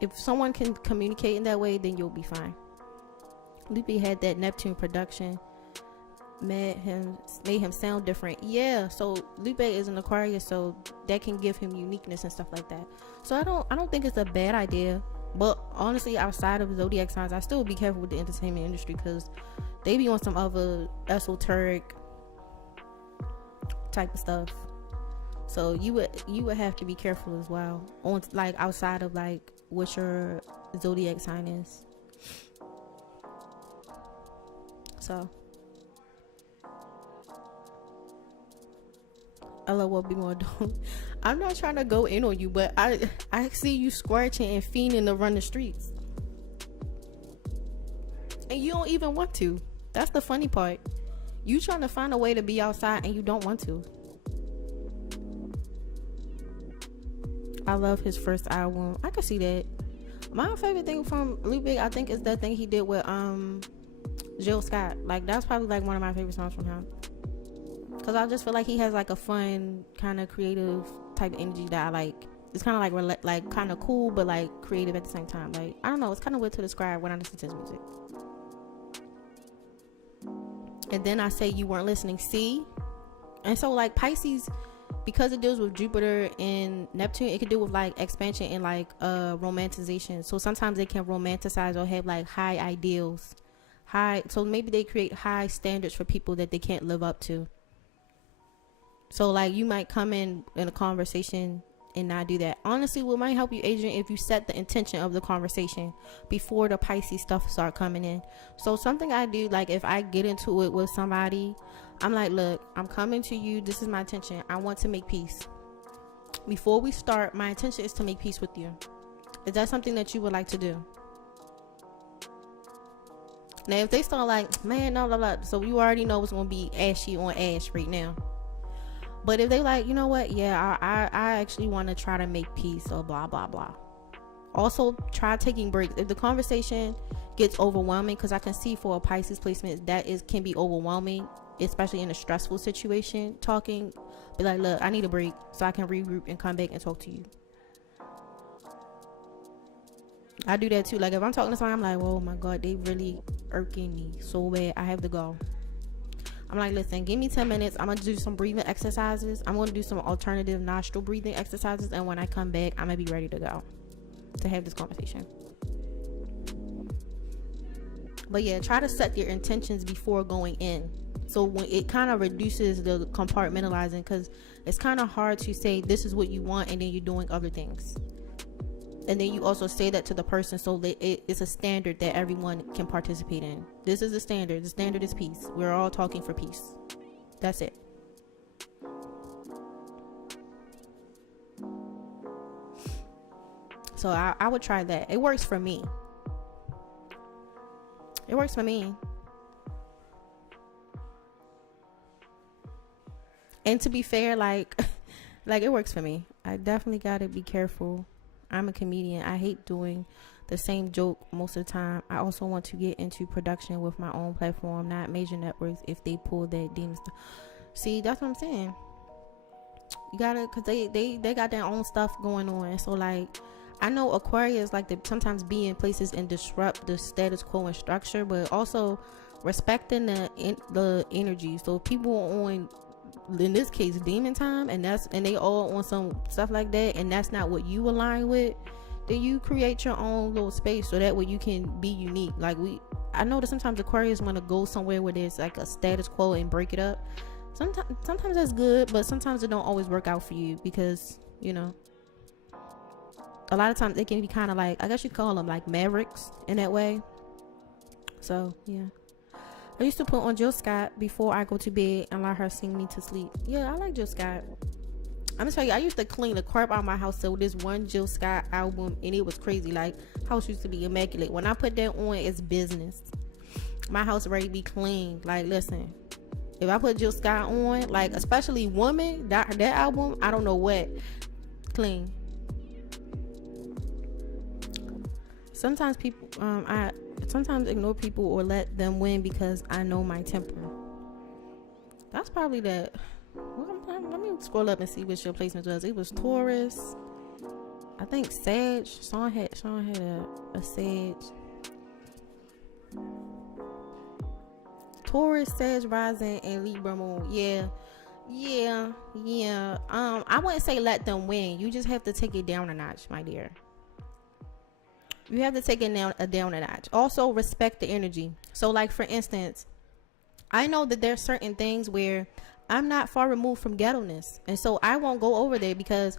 If someone can communicate in that way, then you'll be fine. Lupe had that Neptune production, made him sound different. Yeah, so Lupe is an Aquarius, so that can give him uniqueness and stuff like that. So I don't think it's a bad idea. But honestly, outside of zodiac signs, I still would be careful with the entertainment industry because they be on some other esoteric type of stuff. So you would have to be careful as well on like outside of like what your zodiac sign is. So LOL, BMORE, don't. I'm not trying to go in on you, but I see you squirching and fiending to run the streets, and you don't even want to. That's the funny part. You trying to find a way to be outside and you don't want to. I love his first album. I can see that. My favorite thing from Lupe, I think, is that thing he did with Jill Scott. Like that's probably like one of my favorite songs from him. Cause I just feel like he has like a fun kind of creative type of energy that I like. It's kind of like kind of cool, but like creative at the same time. Like I don't know. It's kind of weird to describe when I listen to his music. And then I say you weren't listening. See, and so like Pisces, because it deals with Jupiter and Neptune, it can deal with like expansion and like romanticization. So sometimes they can romanticize or have like high ideals, so maybe they create high standards for people that they can't live up to. So like you might come in a conversation and not do that. Honestly, what might help you, Adrian, if you set the intention of the conversation before the Pisces stuff start coming in. So something I do, like if I get into it with somebody, I'm like, look, I'm coming to you. This is my intention. I want to make peace. Before we start, my intention is to make peace with you. Is that something that you would like to do? Now, if they start like, man, no, blah, blah, so you already know it's going to be ashy on ash right now. But if they like, you know what? Yeah, I actually want to try to make peace or blah, blah, blah. Also, try taking breaks. If the conversation gets overwhelming, because I can see for a Pisces placement, can be overwhelming, especially in a stressful situation. Talking, be like, look, I need a break so I can regroup and come back and talk to you. I do that too. Like if I'm talking to somebody, I'm like, oh my God, they really irking me so bad. I have to go. I'm like, listen, give me 10 minutes. I'm going to do some breathing exercises. I'm going to do some alternative nostril breathing exercises. And when I come back, I'm going to be ready to go to have this conversation. But yeah, try to set your intentions before going in. So when it kind of reduces the compartmentalizing, because it's kind of hard to say this is what you want and then you're doing other things. And then you also say that to the person so that it's a standard that everyone can participate in. This is the standard. The standard is peace. We're all talking for peace. That's it. So I would try that. It works for me. It works for me. And to be fair, like it works for me. I definitely gotta be careful. I'm a comedian. I hate doing the same joke most of the time. I also want to get into production with my own platform, not major networks if they pull that demon stuff. See, that's what I'm saying. You gotta, cause they got their own stuff going on. So like, I know Aquarius like to sometimes be in places and disrupt the status quo and structure, but also respecting the energy. So people are on, in this case, demon time, and they all on some stuff like that, and that's not what you align with, then you create your own little space so that way you can be unique. Like I know that sometimes Aquarius want to go somewhere where there's like a status quo and break it up. Sometimes that's good, but sometimes it don't always work out for you, because you know, a lot of times they can be kind of like, I guess you call them like mavericks in that way. So yeah, I used to put on Jill Scott before I go to bed and let her sing me to sleep. Yeah, I like Jill Scott. I'm gonna tell you, I used to clean the crap out of my house. So this one Jill Scott album, and it was crazy. Like, house used to be immaculate. When I put that on, it's business. My house ready to be clean. Like, listen, if I put Jill Scott on, like especially Woman, that album, I don't know what, clean. Sometimes people, I sometimes ignore people or let them win because I know my temper. That's probably that. Let me scroll up and see what your placement was. It was Taurus, I think Sag. Sean had a Sag. Taurus, Sag rising, and Libra moon. Yeah. I wouldn't say let them win. You just have to take it down a notch, my dear. You have to take it down a notch. Also, respect the energy. So, like for instance, I know that there's certain things where I'm not far removed from ghetto-ness, and so I won't go over there because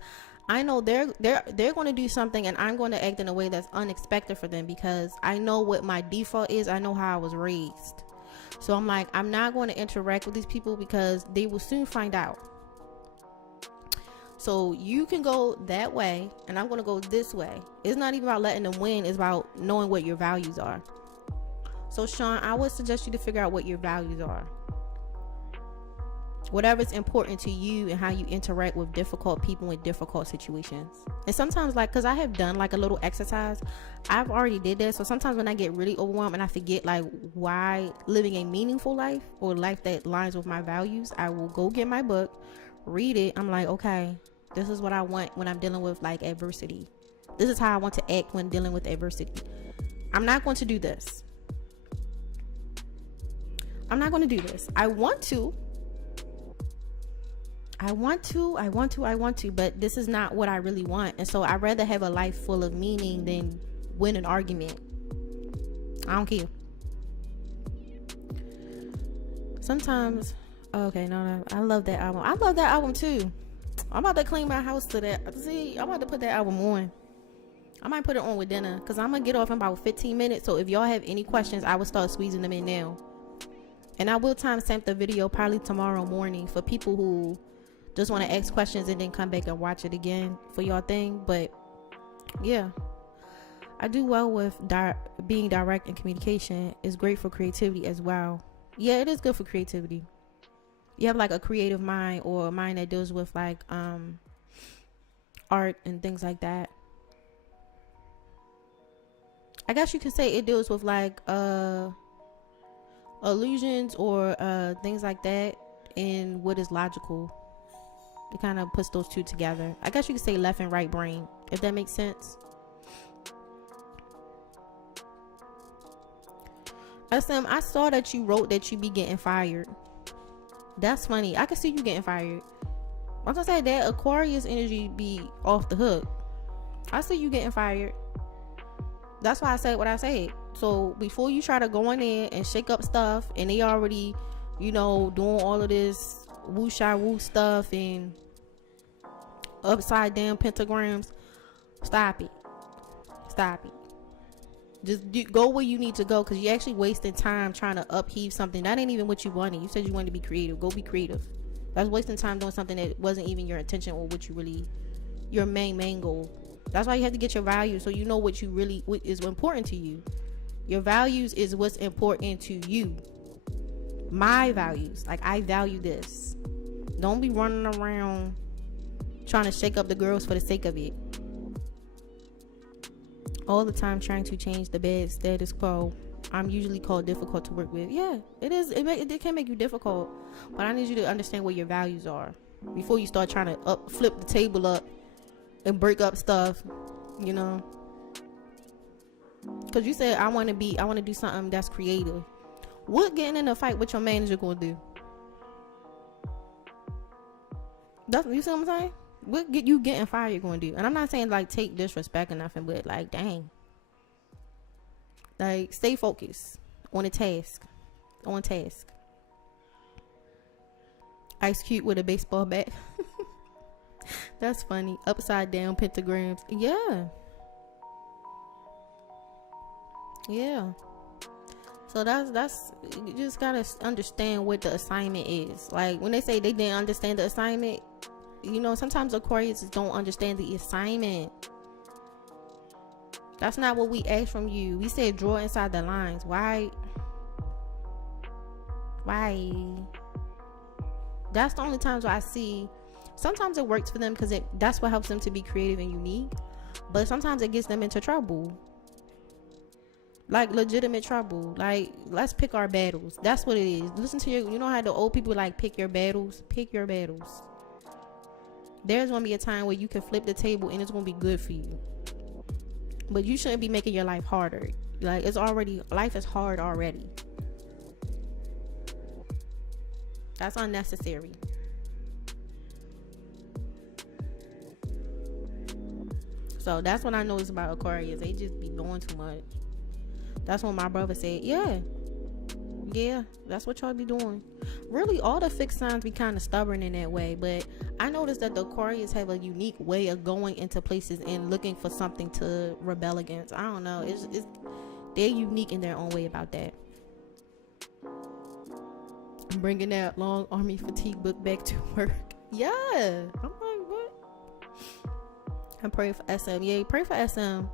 I know they're going to do something, and I'm going to act in a way that's unexpected for them because I know what my default is. I know how I was raised. So I'm like, I'm not going to interact with these people because they will soon find out. So you can go that way, and I'm going to go this way. It's not even about letting them win. It's about knowing what your values are. So Sean, I would suggest you to figure out what your values are. Whatever's important to you and how you interact with difficult people in difficult situations. And sometimes, like, because I have done like a little exercise, I've already did that. So sometimes when I get really overwhelmed and I forget like why living a meaningful life or life that aligns with my values, I will go get my book, read it. I'm like, okay, this is what I want when I'm dealing with like adversity. This is how I want to act when dealing with adversity. I'm not going to do this. I'm not going to do this. I want to, but this is not what I really want. And so I'd rather have a life full of meaning than win an argument. I don't care. Sometimes, okay, no, I love that album. I love that album too. I'm about to clean my house to that. See, I'm about to put that album on. I might put it on with dinner because I'm going to get off in about 15 minutes. So if y'all have any questions, I will start squeezing them in now. And I will timestamp the video probably tomorrow morning for people who just want to ask questions and then come back and watch it again for y'all thing. But yeah, I do well with being direct in communication. It's great for creativity as well. Yeah, it is good for creativity. You have like a creative mind or a mind that deals with like art and things like that. I guess you could say it deals with like illusions or things like that, and what is logical. It kind of puts those two together. I guess you could say left and right brain, if that makes sense. SM, I saw that you wrote that you be getting fired. That's funny. I can see you getting fired. I was gonna say that Aquarius energy be off the hook. I see you getting fired. That's why I said what I said. So before you try to go in there and shake up stuff, and they already, you know, doing all of this woo stuff and upside down pentagrams, stop it. Just go where you need to go, because you're actually wasting time trying to upheave something that ain't even what you wanted. You said you wanted to be creative. Go be creative. That's wasting time doing something that wasn't even your intention or what you really, your main goal. That's why you have to get your values, so you know what is important to you. Your values is what's important to you. My values, like, I value this. Don't be running around trying to shake up the girls for the sake of it. All the time trying to change the bad status quo. I'm usually called difficult to work with. Yeah, it is. It can make you difficult, but I need you to understand what your values are before you start trying to flip the table up and break up stuff, you know. Because you said I want to do something that's creative. What getting in a fight with your manager gonna do? You see what I'm saying? What you getting fired gonna do? And I'm not saying like take disrespect or nothing, but like, dang, like, stay focused on the task. Ice Cube with a baseball bat. That's funny. Upside down pentagrams. Yeah. So that's you just gotta understand what the assignment is. Like, when they say they didn't understand the assignment, you know, sometimes Aquarius don't understand the assignment. That's not what we asked from you. We said draw inside the lines. Why? That's the only times where I see. Sometimes it works for them because that's what helps them to be creative and unique. But sometimes it gets them into trouble. Like, legitimate trouble. Like, let's pick our battles. That's what it is. Listen to you know how the old people like pick your battles? Pick your battles. There's going to be a time where you can flip the table and it's going to be good for you. But you shouldn't be making your life harder. Like, life is hard already. That's unnecessary. So that's what I notice about Aquarius. They just be doing too much. That's what my brother said. Yeah, that's what y'all be doing. Really, all the fixed signs be kind of stubborn in that way, but I noticed that the Aquarius have a unique way of going into places and looking for something to rebel against. I don't know. They're unique in their own way about that. Bringing that long army fatigue book back to work. Yeah, I'm like, what? I'm praying for SM. Yeah, pray for SM.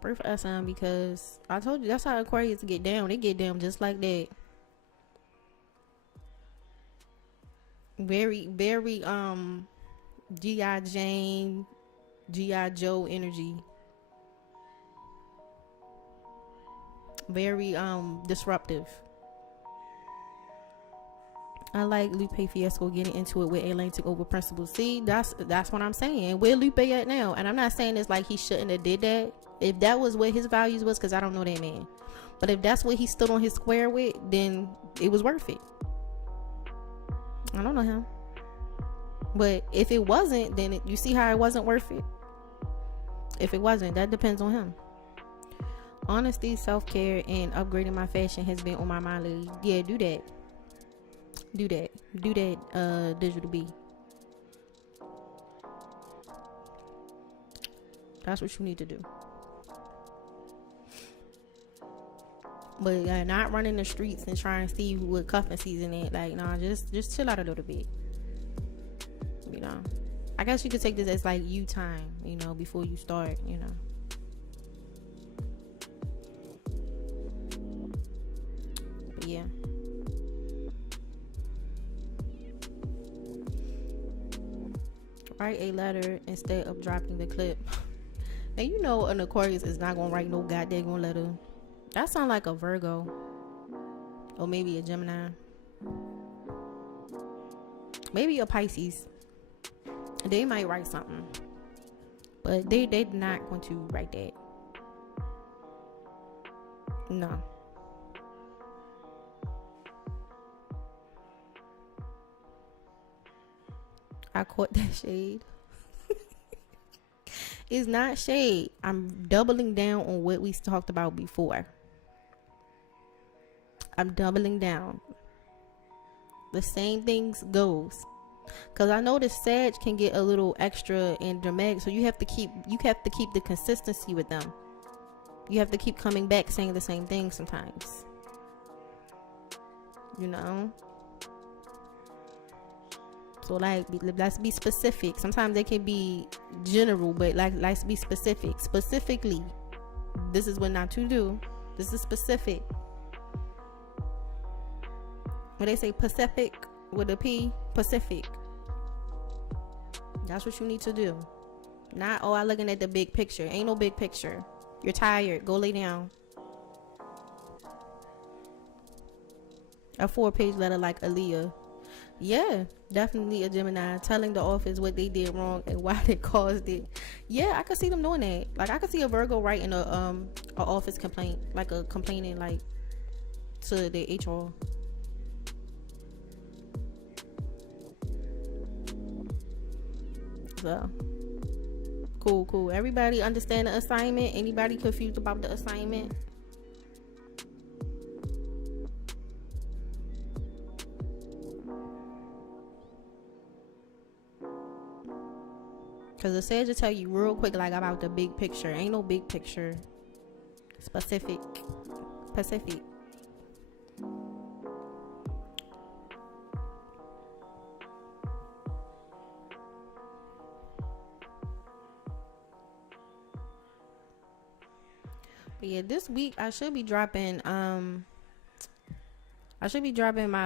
Pray for SM, because I told you that's how Aquarius get down. They get down just like that. Very, very G.I. Jane, G.I. Joe energy. Very disruptive. I like Lupe Fiasco getting into it with Atlantic over principles. See, that's what I'm saying. Where Lupe at now? And I'm not saying it's like he shouldn't have did that. If that was what his values was, because I don't know that man. But if that's what he stood on his square with, then it was worth it. I don't know him. But if it wasn't, then you see how it wasn't worth it? If it wasn't, that depends on him. Honesty, self-care, and upgrading my fashion has been on my mind lately. Yeah, do that. Do that, Digital B. That's what you need to do. But not running the streets and trying to see what cuffing season is. Like, nah, just chill out a little bit. You know, I guess you could take this as like you time, you know, before you start, you know. But yeah. Write a letter instead of dropping the clip. And you know an Aquarius is not gonna write no goddamn letter. That sound like a Virgo. Or maybe a Gemini. Maybe a Pisces. They might write something. But they're not going to write that. No. I caught that shade. It's not shade. I'm doubling down on what we talked about before. I'm doubling down. The same things goes. Cause I know the Sag can get a little extra and dramatic, so you have to keep the consistency with them. You have to keep coming back saying the same thing sometimes. You know? So like, let's be specific. Sometimes they can be general, but like, let's be specific. Specifically, this is what not to do. This is specific. When they say Pacific with a P, Pacific. That's what you need to do. Not, oh, I'm looking at the big picture. Ain't no big picture. You're tired. Go lay down. A 4-page letter like Aaliyah. Yeah, definitely a Gemini. Telling the office what they did wrong and why they caused it. Yeah, I could see them doing that. Like, I could see a Virgo writing a office complaint. Like a complaining like to the HR. So cool. Everybody understand the assignment? Anybody confused about the assignment? Because the Sage will tell you real quick like about the big picture. Ain't no big picture. Specific. Pacific. But yeah, this week I should be dropping my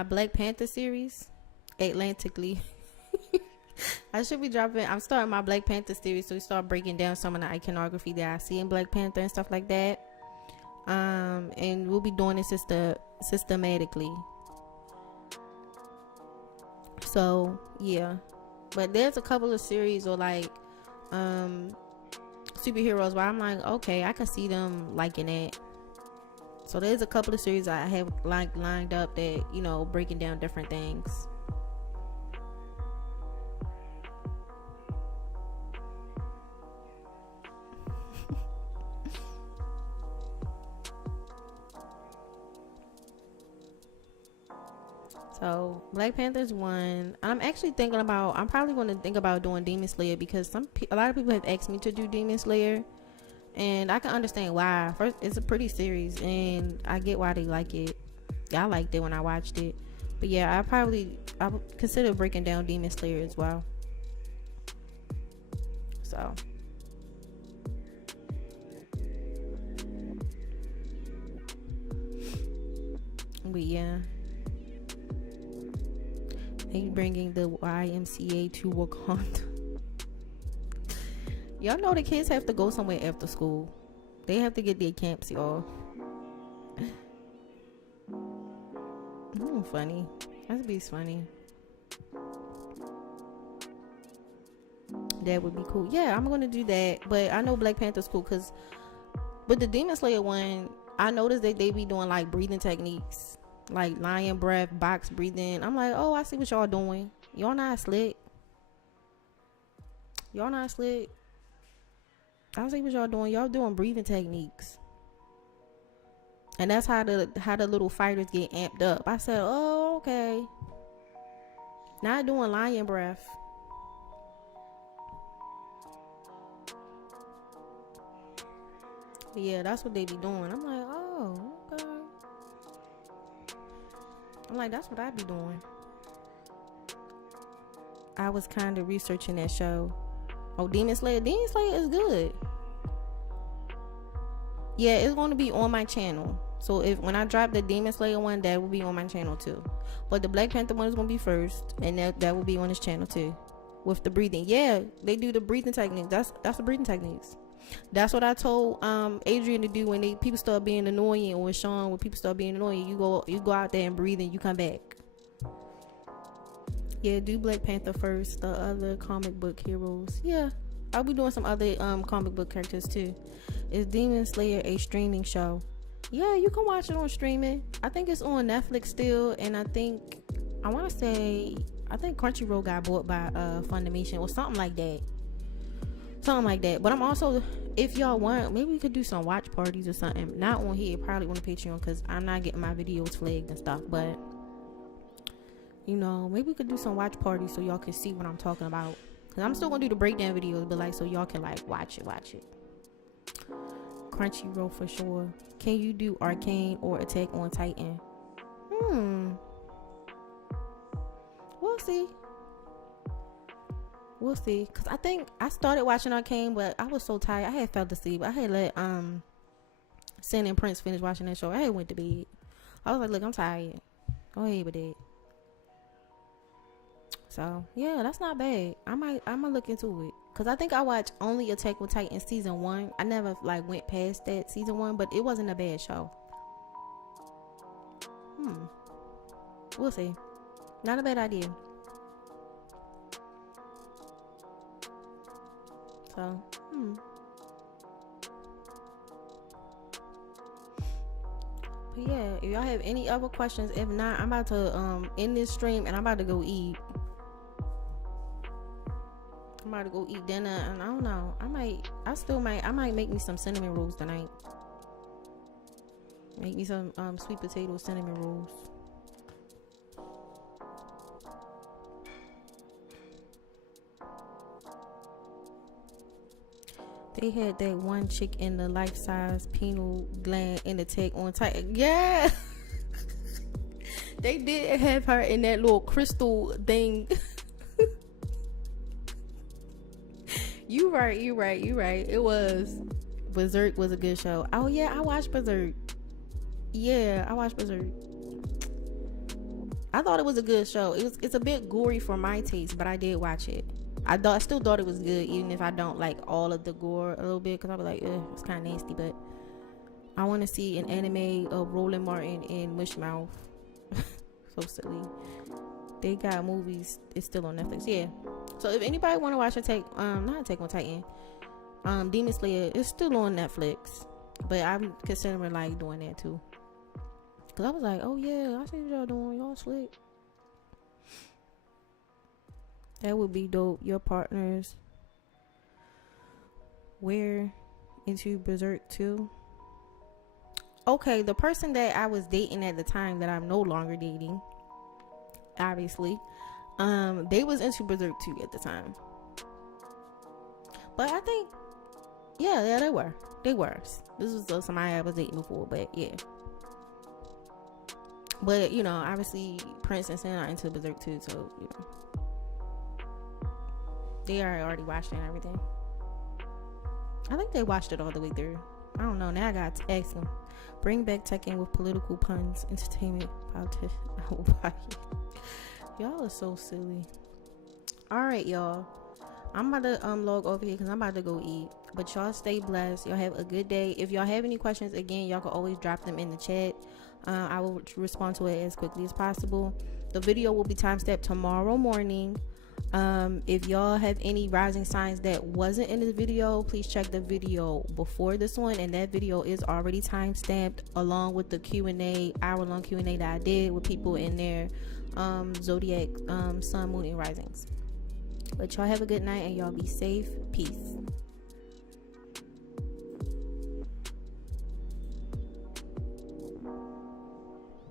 Black Panther series Atlantically. I'm starting my Black Panther series, so we start breaking down some of the iconography that I see in Black Panther and stuff like that. And we'll be doing it systematically. So yeah, but there's a couple of series or like superheroes where I'm like, okay, I can see them liking it. So there's a couple of series I have like lined up that, you know, breaking down different things. So Black Panther's one. I'm probably going to think about doing Demon Slayer because a lot of people have asked me to do Demon Slayer, and I can understand why. First, it's a pretty series, and I get why they like it. I liked it when I watched it, but yeah, I would consider breaking down Demon Slayer as well. So. But yeah. They bringing the YMCA to Wakanda. Y'all know the kids have to go somewhere after school. They have to get their camps, y'all. Funny. That'd be funny. That would be cool. Yeah, I'm gonna do that. But I know Black Panther's cool because with the Demon Slayer one, I noticed that they be doing like breathing techniques. Like lion breath, box breathing. I'm like, oh, I see what y'all doing. Y'all not slick. I see what y'all doing. Y'all doing breathing techniques. And that's how the little fighters get amped up. I said, oh, okay. Not doing lion breath. But yeah, that's what they be doing. I'm like, oh, okay. I'm like, that's what I be doing. I was kind of researching that show. Oh, Demon Slayer. Demon Slayer is good. Yeah, it's going to be on my channel. So when I drop the Demon Slayer one, that will be on my channel too. But the Black Panther one is going to be first, and that will be on his channel too. With the breathing. Yeah, they do the breathing techniques. That's the breathing techniques. That's what I told Adrian to do when people start being annoying, or Sean, when people start being annoying, you go out there and breathe and you come back. Yeah, do Black Panther first. The other comic book heroes. Yeah, I'll be doing some other comic book characters too. Is Demon Slayer a streaming show? Yeah, you can watch it on streaming. I think it's on Netflix still, and I think Crunchyroll got bought by Funimation or something like that. something like that. But I'm also, if y'all want, maybe we could do some watch parties or something, not on here, probably on the Patreon, because I'm not getting my videos flagged and stuff. But you know, maybe we could do some watch parties so y'all can see what I'm talking about, because I'm still gonna do the breakdown videos, but like so y'all can like watch it. Crunchyroll for sure. Can you do Arcane or Attack on Titan? We'll see. Cause I think I started watching Arcane, but I was so tired. I had fell asleep. I had let Sin and Prince finish watching that show. I had went to bed. I was like, look, I'm tired. Go ahead with it. So yeah, that's not bad. I'ma look into it. Cause I think I watched only Attack on Titan season 1. I never like went past that season 1, but it wasn't a bad show. We'll see. Not a bad idea. So, But yeah, if y'all have any other questions, if not, I'm about to end this stream and I'm about to go eat. I'm about to go eat dinner, and I don't know. I might make me some cinnamon rolls tonight. Make me some sweet potato cinnamon rolls. They had that one chick in the life-size pineal gland in the Attack on Titan. Yeah. They did have her in that little crystal thing. You right. It was. Berserk was a good show. Oh yeah, I watched Berserk. I thought it was a good show. It's a bit gory for my taste, but I did watch it. I still thought it was good, even if I don't like all of the gore a little bit, because I'll be like, it's kind of nasty. But I want to see an anime of Roland Martin and Mushmouth. So silly. They got movies. It's still on Netflix. Yeah. So if anybody want to watch not Attack on Titan, Demon Slayer, it's still on Netflix. But I'm considering like doing that too. Cause I was like, oh yeah, I see what y'all doing. Y'all slick. That would be dope. Your partners were into Berserk too. Okay, the person that I was dating at the time that I'm no longer dating, obviously, they was into Berserk too at the time. But I think, yeah, they were. This was somebody I was dating before, but yeah. But you know, obviously, Prince and Sin are into Berserk too, so you know. They already watched it and everything. I think they watched it all the way through. I don't know. Now I got to ask them. Bring back Tekken with political puns, entertainment, politics. Y'all are so silly. Alright, y'all. I'm about to log over here because I'm about to go eat. But y'all stay blessed. Y'all have a good day. If y'all have any questions, again, y'all can always drop them in the chat. I will respond to it as quickly as possible. The video will be time-stamped tomorrow morning. If y'all have any rising signs that wasn't in this video, please check the video before this one, and that video is already time stamped along with the Q&A, hour-long Q&A that I did with people in their zodiac, sun, moon, and risings. But y'all have a good night and y'all be safe. Peace.